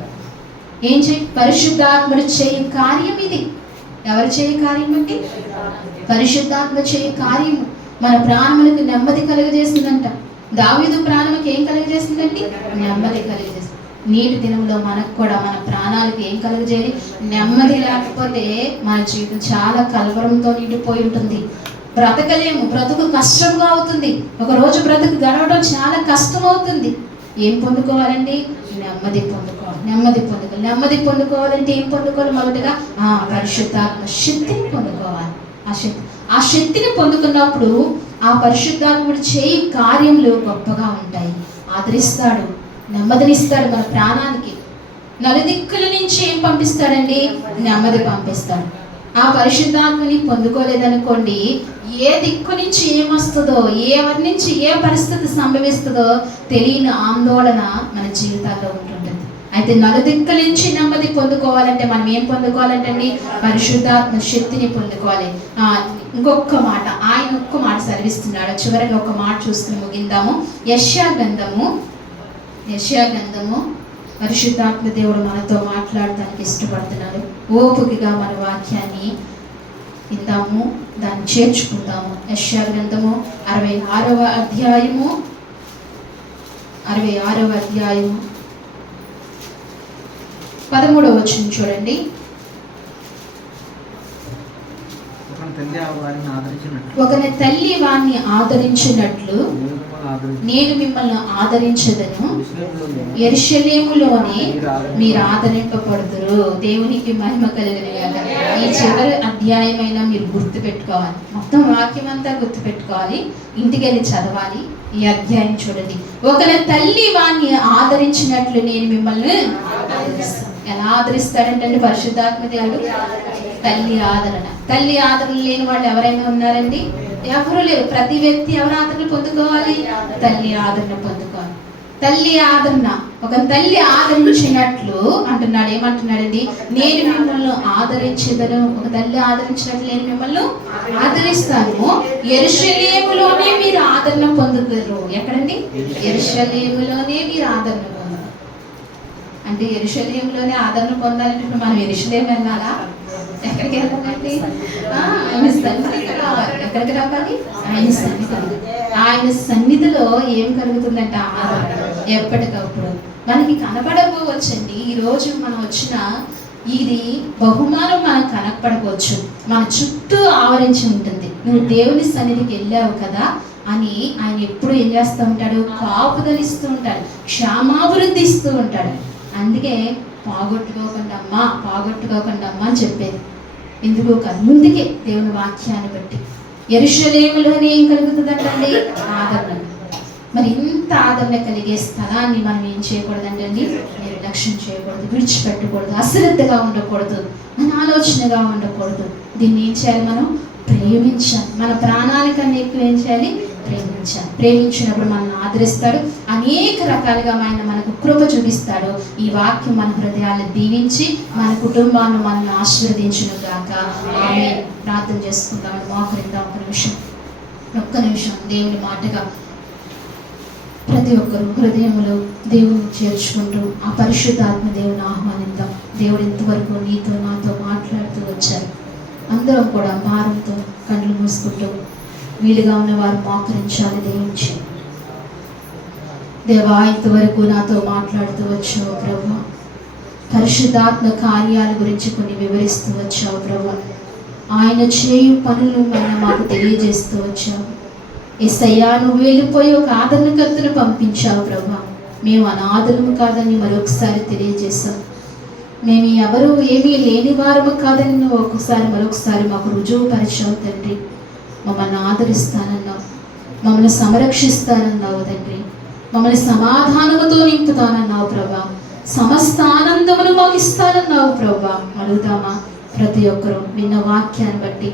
ఏం చేయి? పరిశుద్ధాత్ముడు చేయి కార్యం ఇది. ఎవరు చేయ కార్యం అంటే? పరిశుద్ధాత్మ చేయ కార్యము మన ప్రాణములకు నెమ్మది కలుగజేసిందంట. దావీదు ప్రాణములకు ఏం కలుగజేసిందండి? నెమ్మది కలుగజేసింది. నేటి దినంలో మనకు కూడా మన ప్రాణాలకు ఏం కలుగజేయాలి? నెమ్మది లేకపోతే మన జీవితం చాలా కలవరంతో నిండిపోయి ఉంటుంది. బ్రతకలేము, బ్రతుకు కష్టంగా అవుతుంది. ఒక రోజు బ్రతుకు గడవడం చాలా కష్టం అవుతుంది. ఏం పొందుకోవాలండి? నెమ్మది పొందుకోవాలి, నెమ్మది పొందుకోవాలి. నెమ్మది పొందుకోవాలంటే ఏం పొందుకోవాలి? మొదటిగా పరిశుద్ధాత్మ శక్తిని పొందుకోవాలి. ఆ శక్తిని పొందుకున్నప్పుడు ఆ పరిశుద్ధాత్ముడు చేయి కార్యములు గొప్పగా ఉంటాయి. ఆదరిస్తాడు, నెమ్మదినిస్తాడు మన ప్రాణానికి. నలుదిక్కుల నుంచి ఏం పంపిస్తాడండి? నెమ్మది పంపిస్తాడు. ఆ పరిశుద్ధాత్మని పొందుకోలేదనుకోండి, ఏ దిక్కు నుంచి ఏమొస్తుందో, ఎవరి నుంచి ఏ పరిస్థితి సంభవిస్తుందో తెలియని ఆందోళన మన జీవితాల్లో ఉంటుంటుంది. అయితే నలుదిక్కుల నుంచి నెమ్మది పొందుకోవాలంటే మనం ఏం పొందుకోవాలంటే పరిశుద్ధాత్మ శక్తిని పొందుకోవాలి. ఇంకొక మాట, ఆయన ఒక్క మాట చదివిస్తున్నాడు. చివరిగా ఒక మాట చూసుకుని ముగిందాము. యెషయా గ్రంథము పరిశుద్ధాత్మ దేవుడు మనతో మాట్లాడటానికి ఇష్టపడుతున్నాడు. ఓపికగా మన వాక్యాన్ని ఇందాము, దాన్ని చేర్చుకుందాము. యెషయా గ్రంథము 66వ అధ్యాయము 13వ వచనం చూడండి. ఒకని తల్లి వాణ్ణి ఆదరించినట్లు నేను మిమ్మల్ని ఆదరించదను, యెరూషలేములోనే మీరు ఆదరింపబడుదురు. దేవునికి మహిమ కలుగునుగాక. ఈ చివరి అధ్యాయమైనా మీరు గుర్తు పెట్టుకోవాలి. మొత్తం వాక్యం అంతా గుర్తు పెట్టుకోవాలి, ఇంటికి వెళ్ళి చదవాలి. ఈ అధ్యాయం చూడండి. ఒకరి తల్లి వాణ్ణి ఆదరించినట్లు నేను మిమ్మల్ని ఆదరిస్తాను. ఎలా ఆదరిస్తాడంటే పరిశుద్ధాత్మ దేవుడు తల్లి ఆదరణ. తల్లి ఆదరణ లేని వాళ్ళు ఎవరైనా ఉన్నారండి? ఎవరు లేరు. ప్రతి వ్యక్తి ఎవరు ఆదరణ పొందుకోవాలి? తల్లి ఆదరణ పొందుకోవాలి. తల్లి ఆదరణ, ఒక తల్లి ఆదరించినట్లు అంటున్నాడు. ఏమంటున్నాడండి? నేను మిమ్మల్ని ఆదరించేదను. ఒక తల్లి ఆదరించినట్లు నేను మిమ్మల్ని ఆదరిస్తాను, యెరూషలేములోనే మీరు ఆదరణ పొందుతారు. ఎక్కడండి? యెరూషలేములోనే మీరు ఆదరణ పొందుతారు. అంటే యెరూషలేములోనే ఆదరణ పొందాలంటే ఇప్పుడు మనం యెరూషలేము వెళ్ళాలా? ఎక్కడికి వెళ్ళాలండి? ఆయన సన్నిధికి రావాలి. ఎక్కడికి రావాలి? ఆయన సన్నిధిలో. ఆయన సన్నిధిలో ఏం కలుగుతుందంటే ఆదరణ. ఎప్పటికప్పుడు మనకి కనపడకపోవచ్చండి. ఈ రోజు మనం వచ్చిన ఇది బహుమానం మనకు కనపడవచ్చు, మన చుట్టూ ఆవరించి ఉంటుంది. నువ్వు దేవుని సన్నిధికి వెళ్ళావు కదా అని ఆయన ఎప్పుడు ఏం చేస్తూ ఉంటాడు? కాపుదలిస్తూ ఉంటాడు, క్షేమాభివృద్ధి ఇస్తూ ఉంటాడు. అందుకే పోగొట్టుకోకుండా అమ్మా అని చెప్పేది. ఎందుకు కాదు, ముందుకే దేవుని వాక్యాన్ని బట్టి. యెరూషలేములోనే ఏం కలుగుతుందంటండి? ఆదరణ. మరి ఇంత ఆదరణ కలిగే స్థలాన్ని మనం ఏం చేయకూడదండి? నిర్లక్ష్యం చేయకూడదు, విడిచిపెట్టకూడదు, అశ్రద్ధగా ఉండకూడదు, మన ఆలోచనగా ఉండకూడదు. దీన్ని ఏం చేయాలి? మనం ప్రేమించాలి. మన ప్రాణానికన్నా ఎక్కువ ఏం చేయాలి? ప్రేమించాలి. ప్రేమించినప్పుడు మనల్ని ఆదరిస్తాడు, అనేక రకాలుగా ఆయన మనకు కృప చూపిస్తాడు. ఈ వాక్యం మన హృదయాలను దీవించి మన కుటుంబాన్ని మనల్ని ఆశీర్వదించును గాక. ఆమేన్. ప్రార్థన చేసుకుందాం, మోకరిద్దాం. ఒక్క నిమిషం దేవుని మాటగా ప్రతి ఒక్కరు హృదయంలో దేవుని చేర్చుకుంటూ ఆ పరిశుద్ధాత్మ దేవుని ఆహ్వానిద్దాం. దేవుడు ఇంతవరకు నీతో నాతో మాట్లాడుతూ వచ్చారు. అందరం కూడా భారంతో కళ్ళు మూసుకుంటూ వీలుగా ఉన్న వారు మోకరించాలి. దేవుని దేవా, ఇంతవరకు నాతో మాట్లాడుతూ వచ్చావు ప్రభా. పరిశుద్ధాత్మ కార్యాల గురించి కొన్ని వివరిస్తూ వచ్చావు ప్రభా. ఆయన చేయు పనులు మాకు తెలియజేస్తూ వచ్చావు. యేసయ్యా, నువ్వు వెళ్ళిపోయి ఒక ఆదరణకర్తను పంపించావు ప్రభా. మేము అనాథలము కాదని మరొకసారి తెలియజేశాం. మేము ఎవరు ఏమీ లేని వారము కాదని నువ్వు మరొకసారి మాకు రుజువుపరిచావు తండ్రి. మమ్మల్ని ఆదరిస్తానన్నావు, మమ్మల్ని సంరక్షిస్తానన్నావు తండ్రి. మమ్మల్ని సమాధానముతో నింపుతానన్నావు ప్రభా. సమస్త ఆనందమును మాకు ఇస్తానన్నావు ప్రభా. అడుగుతామా? ప్రతి ఒక్కరూ విన్న వాక్యాన్ని బట్టి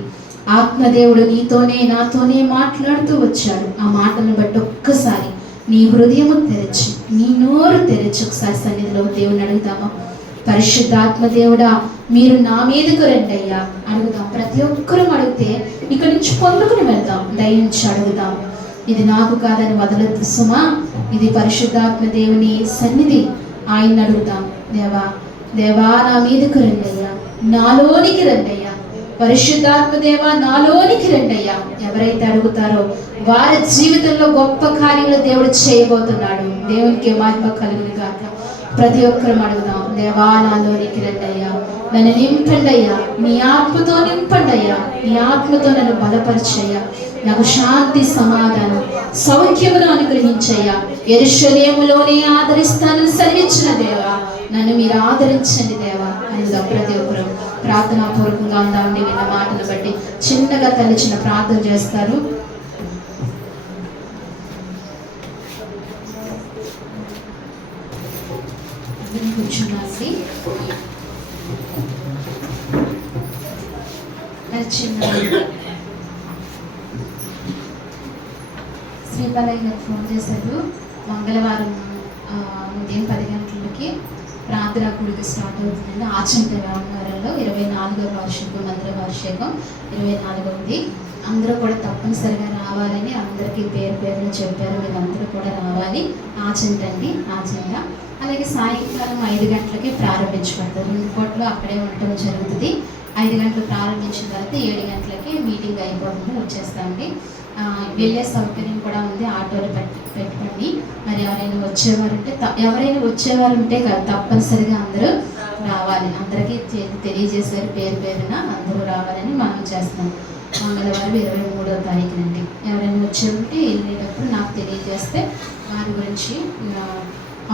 ఆత్మదేవుడు నీతోనే నాతోనే మాట్లాడుతూ వచ్చాడు. ఆ మాటను బట్టి ఒక్కసారి నీ హృదయము తెరచి, నీ నోరు తెరచి ఒకసారి సన్నిధిలో దేవుని అడుగుతామా? పరిశుద్ధాత్మ దేవుడా, మీరు నా మీదకు రండి అయ్యా. అడుగుదాం. ప్రతి ఒక్కరూ అడిగితే ఇక్కడి నుంచి పొందుకుని వెళ్తాం. దయించి అడుగుదాం. ఇది నాకు కాదని వదలొద్దు సుమా. ఇది పరిశుద్ధాత్మ దేవుని సన్నిధి. ఆయన అడుగుతాం. దేవా, దేవా, నా మీదకు రండి అయ్యా, నాలోనికి రండి అయ్యా. పరిశుద్ధాత్మ దేవా, నాలోనికి రండి అయ్యా. ఎవరైతే అడుగుతారో వారి జీవితంలో గొప్ప కార్యాలు దేవుడు చేయబోతున్నాడు. దేవునికి మహిమ కలుగును గాక. ప్రతి ఒక్కరూ అడుగుదాం. దేవా, నాలోనికి రండి అయ్యా, నన్ను నింపండి అయ్యా, నీ ఆత్మతో నింపండి అయ్యా, నీ ఆత్మతో నన్ను బలపరిచయ్యా. నాకు శాంతి, సమాధానం, సౌఖ్యమును అనుగ్రహించయ్యా. యెరూషలేములోనే ఆదరిస్తానని సెలవిచ్చిన దేవా, నన్ను మీరు ఆదరించండి దేవా అనుదాం. ప్రతి ఒక్కరు ప్రార్థనాపూర్వకంగా ఉందామండి. విన్న మాటను బట్టి చిన్నగా తల్లి చిన్న ప్రార్థన చేస్తారు. కూర్చున్నాండి. చిన్న శ్రీపాలయ్య గారు ఫోన్ చేశారు. మంగళవారం ఉదయం 10 గంటలకి ప్రార్థన కూడిక స్టార్ట్ అవుతుందండి. ఆచంట వ్యవహారంలో 24వ వార్షికం, మందిర వార్షికం 24వది. అందరూ కూడా తప్పనిసరిగా రావాలని అందరికీ పేరు పేరున చెప్పారు. మీరు అందరూ కూడా రావాలి. ఆచంట అండి, ఆచంట. అలాగే సాయంకాలం 5 గంటలకి ప్రారంభించబడతారు. 2 పూటలు అక్కడే ఉండటం జరుగుతుంది. 5 గంటలు ప్రారంభించిన తర్వాత 7 గంటలకి మీటింగ్ అయిపోతుంది, వచ్చేస్తామండి. వెళ్ళే సౌకర్యం కూడా ఉంది. ఆటోలు పెట్టుకోండి. మరి ఎవరైనా వచ్చేవారు ఉంటే తప్పనిసరిగా అందరూ రావాలి. అందరికీ తెలియజేశారు పేరు పేరున అందరూ రావాలని మనం చేస్తున్నాం. మంగళవారం 23వ తారీఖునండి. ఎవరైనా వచ్చే ఉంటే వెళ్ళేటప్పుడు నాకు తెలియజేస్తే వారి గురించి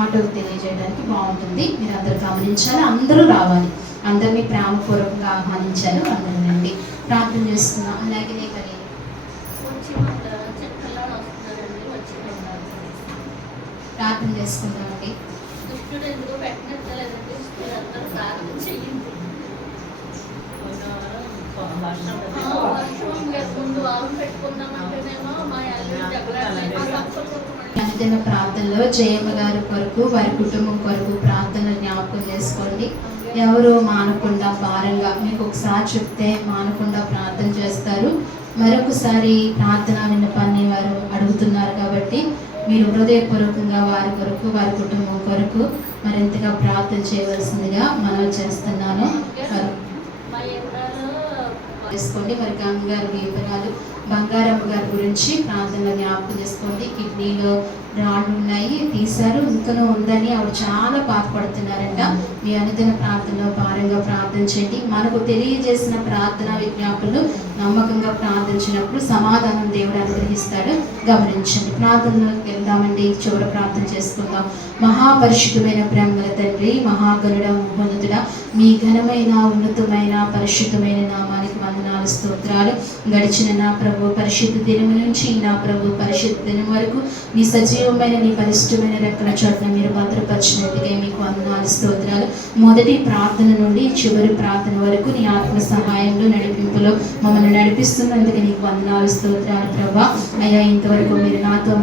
ఆటోకి తెలియజేయడానికి బాగుంటుంది. మీరు అందరూ గమనించాలి, అందరూ రావాలి. అందరినీ ప్రేమపూర్వకంగా ఆహ్వానించారు. అందరూ రండి. ప్రార్థన చేస్తున్నాం. అలాగే మరి ప్రార్థన చేసుకుందామండి. అనుదిన ప్రార్థనలో జయమ్మ గారి కొరకు, వారి కుటుంబం కొరకు ప్రార్థన జ్ఞాపకం చేసుకోండి. ఎవరు మానకుండా భారంగా, మీకు ఒకసారి చెప్తే మానకుండా ప్రార్థన చేస్తారు. మరొకసారి ప్రార్థన విన్నపాన్ని వారు అడుగుతున్నారు కాబట్టి మీరు హృదయపూర్వకంగా వారి కొరకు, వారి కుటుంబం కొరకు మరింతగా ప్రార్థన చేయవలసిందిగా మనవి చేస్తున్నాను. చేసుకోండి. మరి గంగారు వివరాలు, బంగారమ్మ గారి గురించి ప్రార్థనలో జ్ఞాపకం చేసుకోండి. కిడ్నీలో రాళ్ళు ఉన్నాయి, తీశారు, ఇంకనూ ఉందని ఆవిడ చాలా బాధపడుతున్నారంట. మీ అనుదిన ప్రార్థనలో భారంగా ప్రార్థన చేయండి. మనకు తెలియజేసిన ప్రార్థన విజ్ఞాపనలు నమ్మకంగా ప్రార్థించినప్పుడు సమాధానం దేవుడు అనుగ్రహిస్తాడు. గమనించండి. ప్రార్థనలోకి వెళ్దామండి. చివరి ప్రార్థన చేసుకుందాం. మహాపరిశుద్ధమైన ప్రేమగల తండ్రి, మహాగణుడ, మహోన్నతుడ, మీ ఘనమైన, ఉన్నతమైన, పరిశుద్ధమైన నామానికి వందనాలు, స్తోత్రాలు. గడిచిన నా ప్రభు పరిశుద్ధ దినం నుంచి నా ప్రభు పరిశుద్ధ దినం వరకు మీ సజీవమైన, నీ పరిశుద్ధమైన రెక్కల చోట్ల మీరు భద్రపరిచినట్టుగా మీకు వందనాలు, స్తోత్రాలు. మొదటి ప్రార్థన నుండి చివరి ప్రార్థన వరకు నీ ఆత్మ సహాయంలో, నడిపింపులో మమ్మల్ని నడిపిస్తున్నందుకు నీకు వందనాలు, స్తోత్రాలు ప్రభా. అయ్యా, ఇంతవరకు మీరు మాతో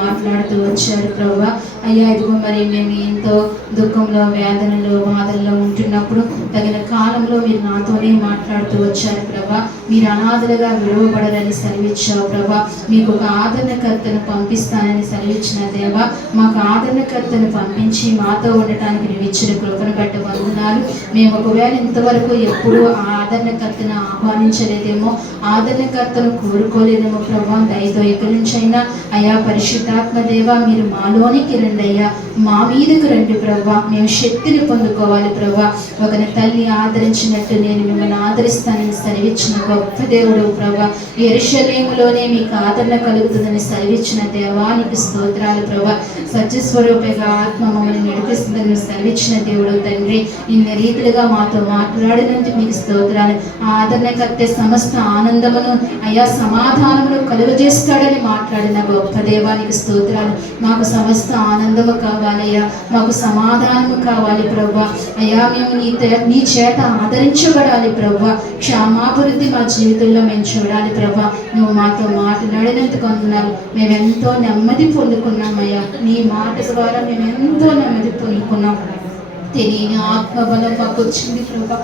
మాట్లాడుతూ వచ్చారు ప్రభా. అయ్యా, ఇదిగో మరి మేము ఎంతో దుఃఖంలో, వేదనలో, బాధల్లో ఉంటున్నప్పుడు తగిన కాలంలో మీరు నాతోనే మాట్లాడుతూ వచ్చారు ప్రభా. మీరు అనాథలుగా విడవబడరని సెలవిచ్చావు ప్రభా. మీకు ఒక ఆదరణకర్తను పంపిస్తానని సెలవిచ్చిన దేవా, మాకు ఆదరణకర్తను పంపించి మాతో ఉండటానికి నువ్వు ఇచ్చిన కృపను బట్టి వందనాలు. మేము ఒకవేళ ఇంతవరకు ఎప్పుడూ ఆ ఆదరణకర్తను ఆహ్వానించలేదేమో, ఆదరణకర్తను కోరుకోలేదేమో ప్రభా. దయతో ఇక్కడి నుంచైనా అయ్యా పరిశుద్ధాత్మ దేవ మీరు మాలోనికి రండి అయ్యా, మా మీదకు రండి ప్రభా. మేము శక్తిని పొందుకోవాలి ప్రభా. ఒకరి తల్లి ఆదరించినట్టు నేను మిమ్మల్ని ఆదరిస్తానని సెలవిచ్చిన గొప్ప దేవుడు ప్రభా. యెరూషలేములోనే మీకు ఆదరణ కలుగుతుందని సెలవిచ్చిన దేవానికి స్తోత్రాలు ప్రభా. సత్యస్వరూపంగా ఆత్మ మమ్మల్ని నడిపిస్తుందని సెలవిచ్చిన దేవుడు తండ్రి. ఇన్ని రీతిలుగా మాతో మాట్లాడినందుకు మీకు స్తోత్రాలు. ఆదరణకర్తే సమస్త ఆనందమును అయ్యా సమాధానమును కలుగజేస్తాడని మాట్లాడిన గొప్ప దేవానికి స్తోత్రాలు. మాకు సమస్త ఆనందము కావాలయ్యా, మాకు సమాధానము కావాలి ప్రభా. అయ్యా మేము నీ చేత ఆదరించబడాలి ప్రభా. క్షమాభివృద్ధి మా జీవితంలో మేము చూడాలి ప్రభా. నువ్వు మాతో మాట్లాడినందుకు వందనాలు. మేమెంతో నెమ్మది పొందుకున్నామయ్యా, నీ మాట ద్వారా మేము ఎంతో నెమ్మది పొందుకున్నాం. తెలియని ఆత్మబలం మాకు వచ్చింది ప్రభా,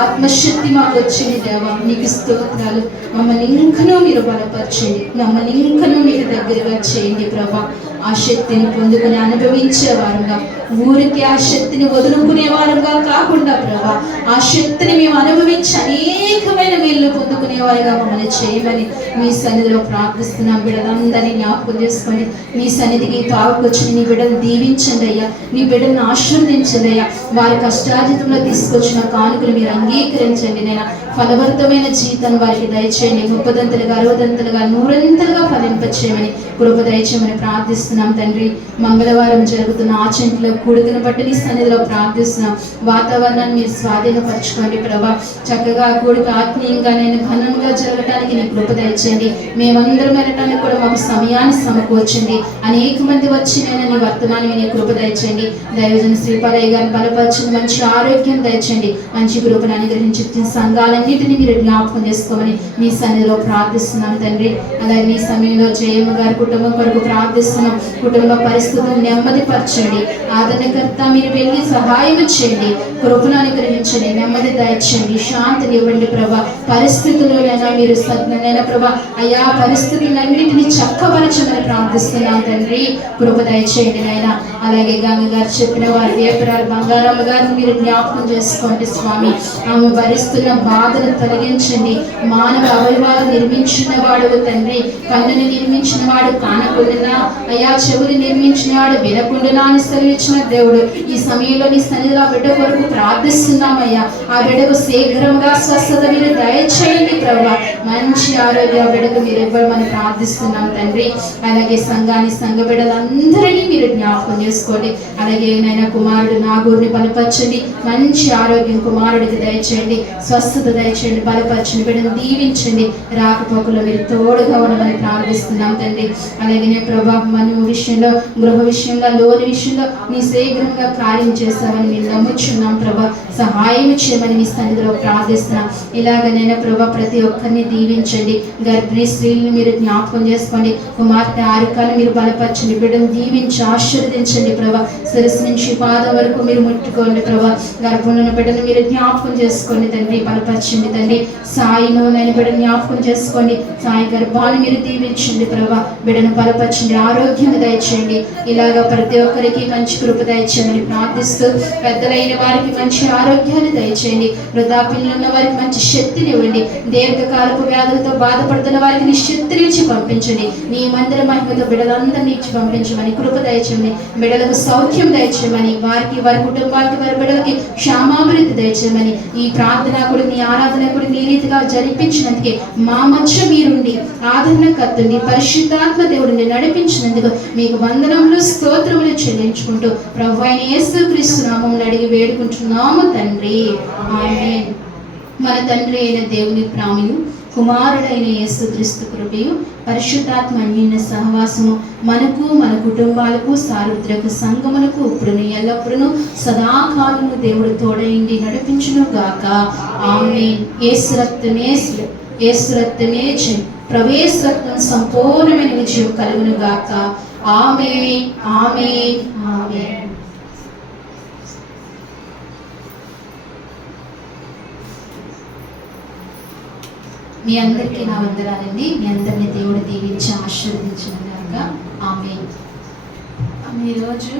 ఆత్మశక్తి మాకు వచ్చింది దేవా. నీకు స్తోత్రాలు. మమ్మల్ని ఇంకనూ మీరు బలపరచండి, మమ్మల్ని ఇంకనూ మీరు దగ్గరగా చేయండి ప్రభా. ఆ శక్తిని పొందుకుని అనుభవించేవారుగా, ఊరికి ఆ శక్తిని వదులుకునేవారుగా కాకుండా ప్రభా, ఆ శక్తిని మేము అనుభవించి అనేకమైన మేలు పొందుకునేవారుగా మమ్మల్ని చేయమని మీ సన్నిధిలో ప్రార్థిస్తున్నాం. బిడ్డలందరినీ జ్ఞాపకం చేసుకోండి. మీ సన్నిధికి తాగుకొచ్చిన నీ బిడ్డను దీవించండి అయ్యా, నీ బిడ్డను ఆశీర్వదించండి అయ్యా. వారి కష్టార్జితంలో తీసుకొచ్చిన కానుకలు మీరు అంగీకరించండి నేను. ఫలవంతమైన జీవితాన్ని వారికి దయచేయండి. 30దంతలుగా 60దంతలుగా 100ంతలుగా ఫలింపచేయమని కృప దయచేయమని ప్రార్థిస్తున్నాం తండ్రి. మంగళవారం జరుగుతున్న ఆచంట్లో కూడుకుని బట్టి నీ సన్నిధిలో ప్రార్థిస్తున్నాం. వాతావరణాన్ని మీరు స్వాధీనపరచుకోండి ప్రభా. చక్కగా కూడుక ఆత్మీయంగా నేను ఘనంగా జరగడానికి నీ కృప దయచేయండి. మేమందరం వెళ్ళటానికి కూడా మాకు సమయాన్ని సమకూర్చండి. అనేక మంది వచ్చి నేను నీ వర్తమానం నీ కృప దయచేయండి. దైవజన శ్రీపాలయ్య గారిని బలపరచండి, మంచి ఆరోగ్యం దయచేయండి, మంచి కృపను అనుగ్రహించి సంఘాలన్నింటినీ మీరు జ్ఞాపకం చేసుకోమని మీ సన్నిధిలో ప్రార్థిస్తున్నాం తండ్రి. అలాగే ఈ సమయంలో జయమ్మ గారి కుటుంబం కొరకు ప్రార్థిస్తున్నాం. కుటుంబ పరిస్థితులను నెమ్మదిపరచండి. ఆదరణకర్త మీరు వెళ్ళి సహాయం చేయండి, కృపను అనుగ్రహించండి, నెమ్మది దయచేయండి, శాంతిని ఇవ్వండి ప్రభా. పరిస్థితుల్లోనైనా మీరు సత్యనైనా ప్రభా అయ్యా పరిస్థితులన్నింటినీ చక్కపరచమని ప్రార్థిస్తున్నాం తండ్రి. కృప దయచేయండి నాయన. అలాగే గంగ గారు చెప్పిన వారి వేపరాలు బంగారమ్మ గారిని మీరు జ్ఞాపకం చేసుకోండి స్వామి. ఆమె భరిస్తున్న బాధను తొలగించండి. మానవ అవయవాలు నిర్మించిన వాడు తండ్రి, కన్నుని నిర్మించిన వాడు కానకుండా అయ్యా, చెవులు నిర్మించిన వాడు వినకుండా అని సెలవిచ్చిన దేవుడు. ఈ సమయంలో నీ సన్నిధిలో బిడ్డ కొరకు ప్రార్థిస్తున్నామయ్యా. ఆ బిడ్డకు శీఘ్రంగా స్వస్థత మీరు దయచేయండి ప్రభా. మంచి ఆరోగ్య బిడ్డకు మీరు ఇవ్వమని ప్రార్థిస్తున్నాం తండ్రి. అలాగే సంఘాన్ని సంఘ బిడ్డలందరినీ మీరు జ్ఞాపకం చేసుకోండి. అలాగే నైనా కుమారుడు నాగూరిని బలపరచండి, మంచి ఆరోగ్యం కుమారుడికి దయచేయండి, స్వస్థత దయచేయండి, బలపరచండి, బిడ్డను దీవించండి. రాకపోకలో మీరు తోడుగా ఉండమని ప్రార్థిస్తున్నాం తండ్రి. అలాగే ప్రభా మన విషయంలో, గృహ విషయంలో, లోని విషయంలో నీ శీఘ్రంగా కార్యం చేస్తామని మేము నమ్ముచున్నాం ప్రభా. సహాయం చేయమని మీ సన్నిధిలో ప్రార్థిస్తున్నాం. ఇలాగనైనా ప్రభా ప్రతి ఒక్కరిని దీవించండి. గర్భిణీ స్త్రీలను మీరు జ్ఞాపకం చేసుకోండి. కుమార్తె ఆరికాలను మీరు బలపరచండి, బిడ్డను దీవించి ఆశీర్వదించండి ప్రభా. శిరస్సు నుంచి పాదం వరకు మీరు ముట్టుకోండి ప్రభా. గర్భంలో బిడ్డను మీరు జ్ఞాపకం చేసుకోండి తండ్రి, బలపరచండి తండ్రి. సాయిను నేను బిడ్డను జ్ఞాపకం చేసుకోండి. సాయి గర్భాన్ని మీరు దీవించండి ప్రభా. బిడ్డను బలపరచండి, ఆరోగ్యం దయచేయండి. ఇలాగ ప్రతి ఒక్కరికి మంచి కృప దయచేయమని ప్రార్థిస్తూ, పెద్దలైన వారికి మంచి ఆరోగ్యాన్ని దయచేయండి. వృద్ధాప్యంలో ఉన్న వారికి మంచి శక్తిని ఇవ్వండి. దీర్ఘకాలపు వ్యాధులతో బాధపడుతున్న వారికి నీ శక్తిని ఇచ్చి పంపించండి. నీ మందిర మహిమతో బిడ్డలందరినీ ఇచ్చి పంపించమని కృప దయచేయమని, బిడ్డలకు సౌఖ్యం దయచేయమని, వారికి వారి కుటుంబాలకి వారి బిడ్డలకి క్షేమాభివృద్ధి దయచేయమని, ఈ ప్రార్థన కూడా నీ ఆరాధన కూడా నీ రీతిగా జరిపించినందుకే మా మధ్య మీరుండి ఆదరణకర్తని పరిశుద్ధాత్మ దేవుడిని నడిపించినందుకు మీకు వందనములు స్తోత్రములు చెల్లించుకుంటూ ప్రభువైన యేసుక్రీస్తు నామములో అడిగి వేడుకుంటున్నాము తండ్రి, ఆమేన్. మన తండ్రి అయిన దేవుని ప్రేమయు, కుమారుడైన యేసుక్రీస్తు కృపయు, పరిశుద్ధాత్మ అన్యోన్య సహవాసము మనకు మన కుటుంబాలకు సార్వత్రిక సంఘములకు ఇప్పుడును ఎల్లప్పుడూ సదాకాలము దేవుడు తోడైండి నడిపించును గాక, ఆమేన్. యేసు రక్తమే ప్రవేశ రక్తం సంపూర్ణమైన విజయం కలుగును గాక, ఆమేన్, ఆమేన్, ఆమేన్. మీ అందరికీ నా వందనాలండి. మీ అందరినీ దేవుడు దీవించి ఆశీర్వదించిన గాక. ఆమేన్. ఈరోజు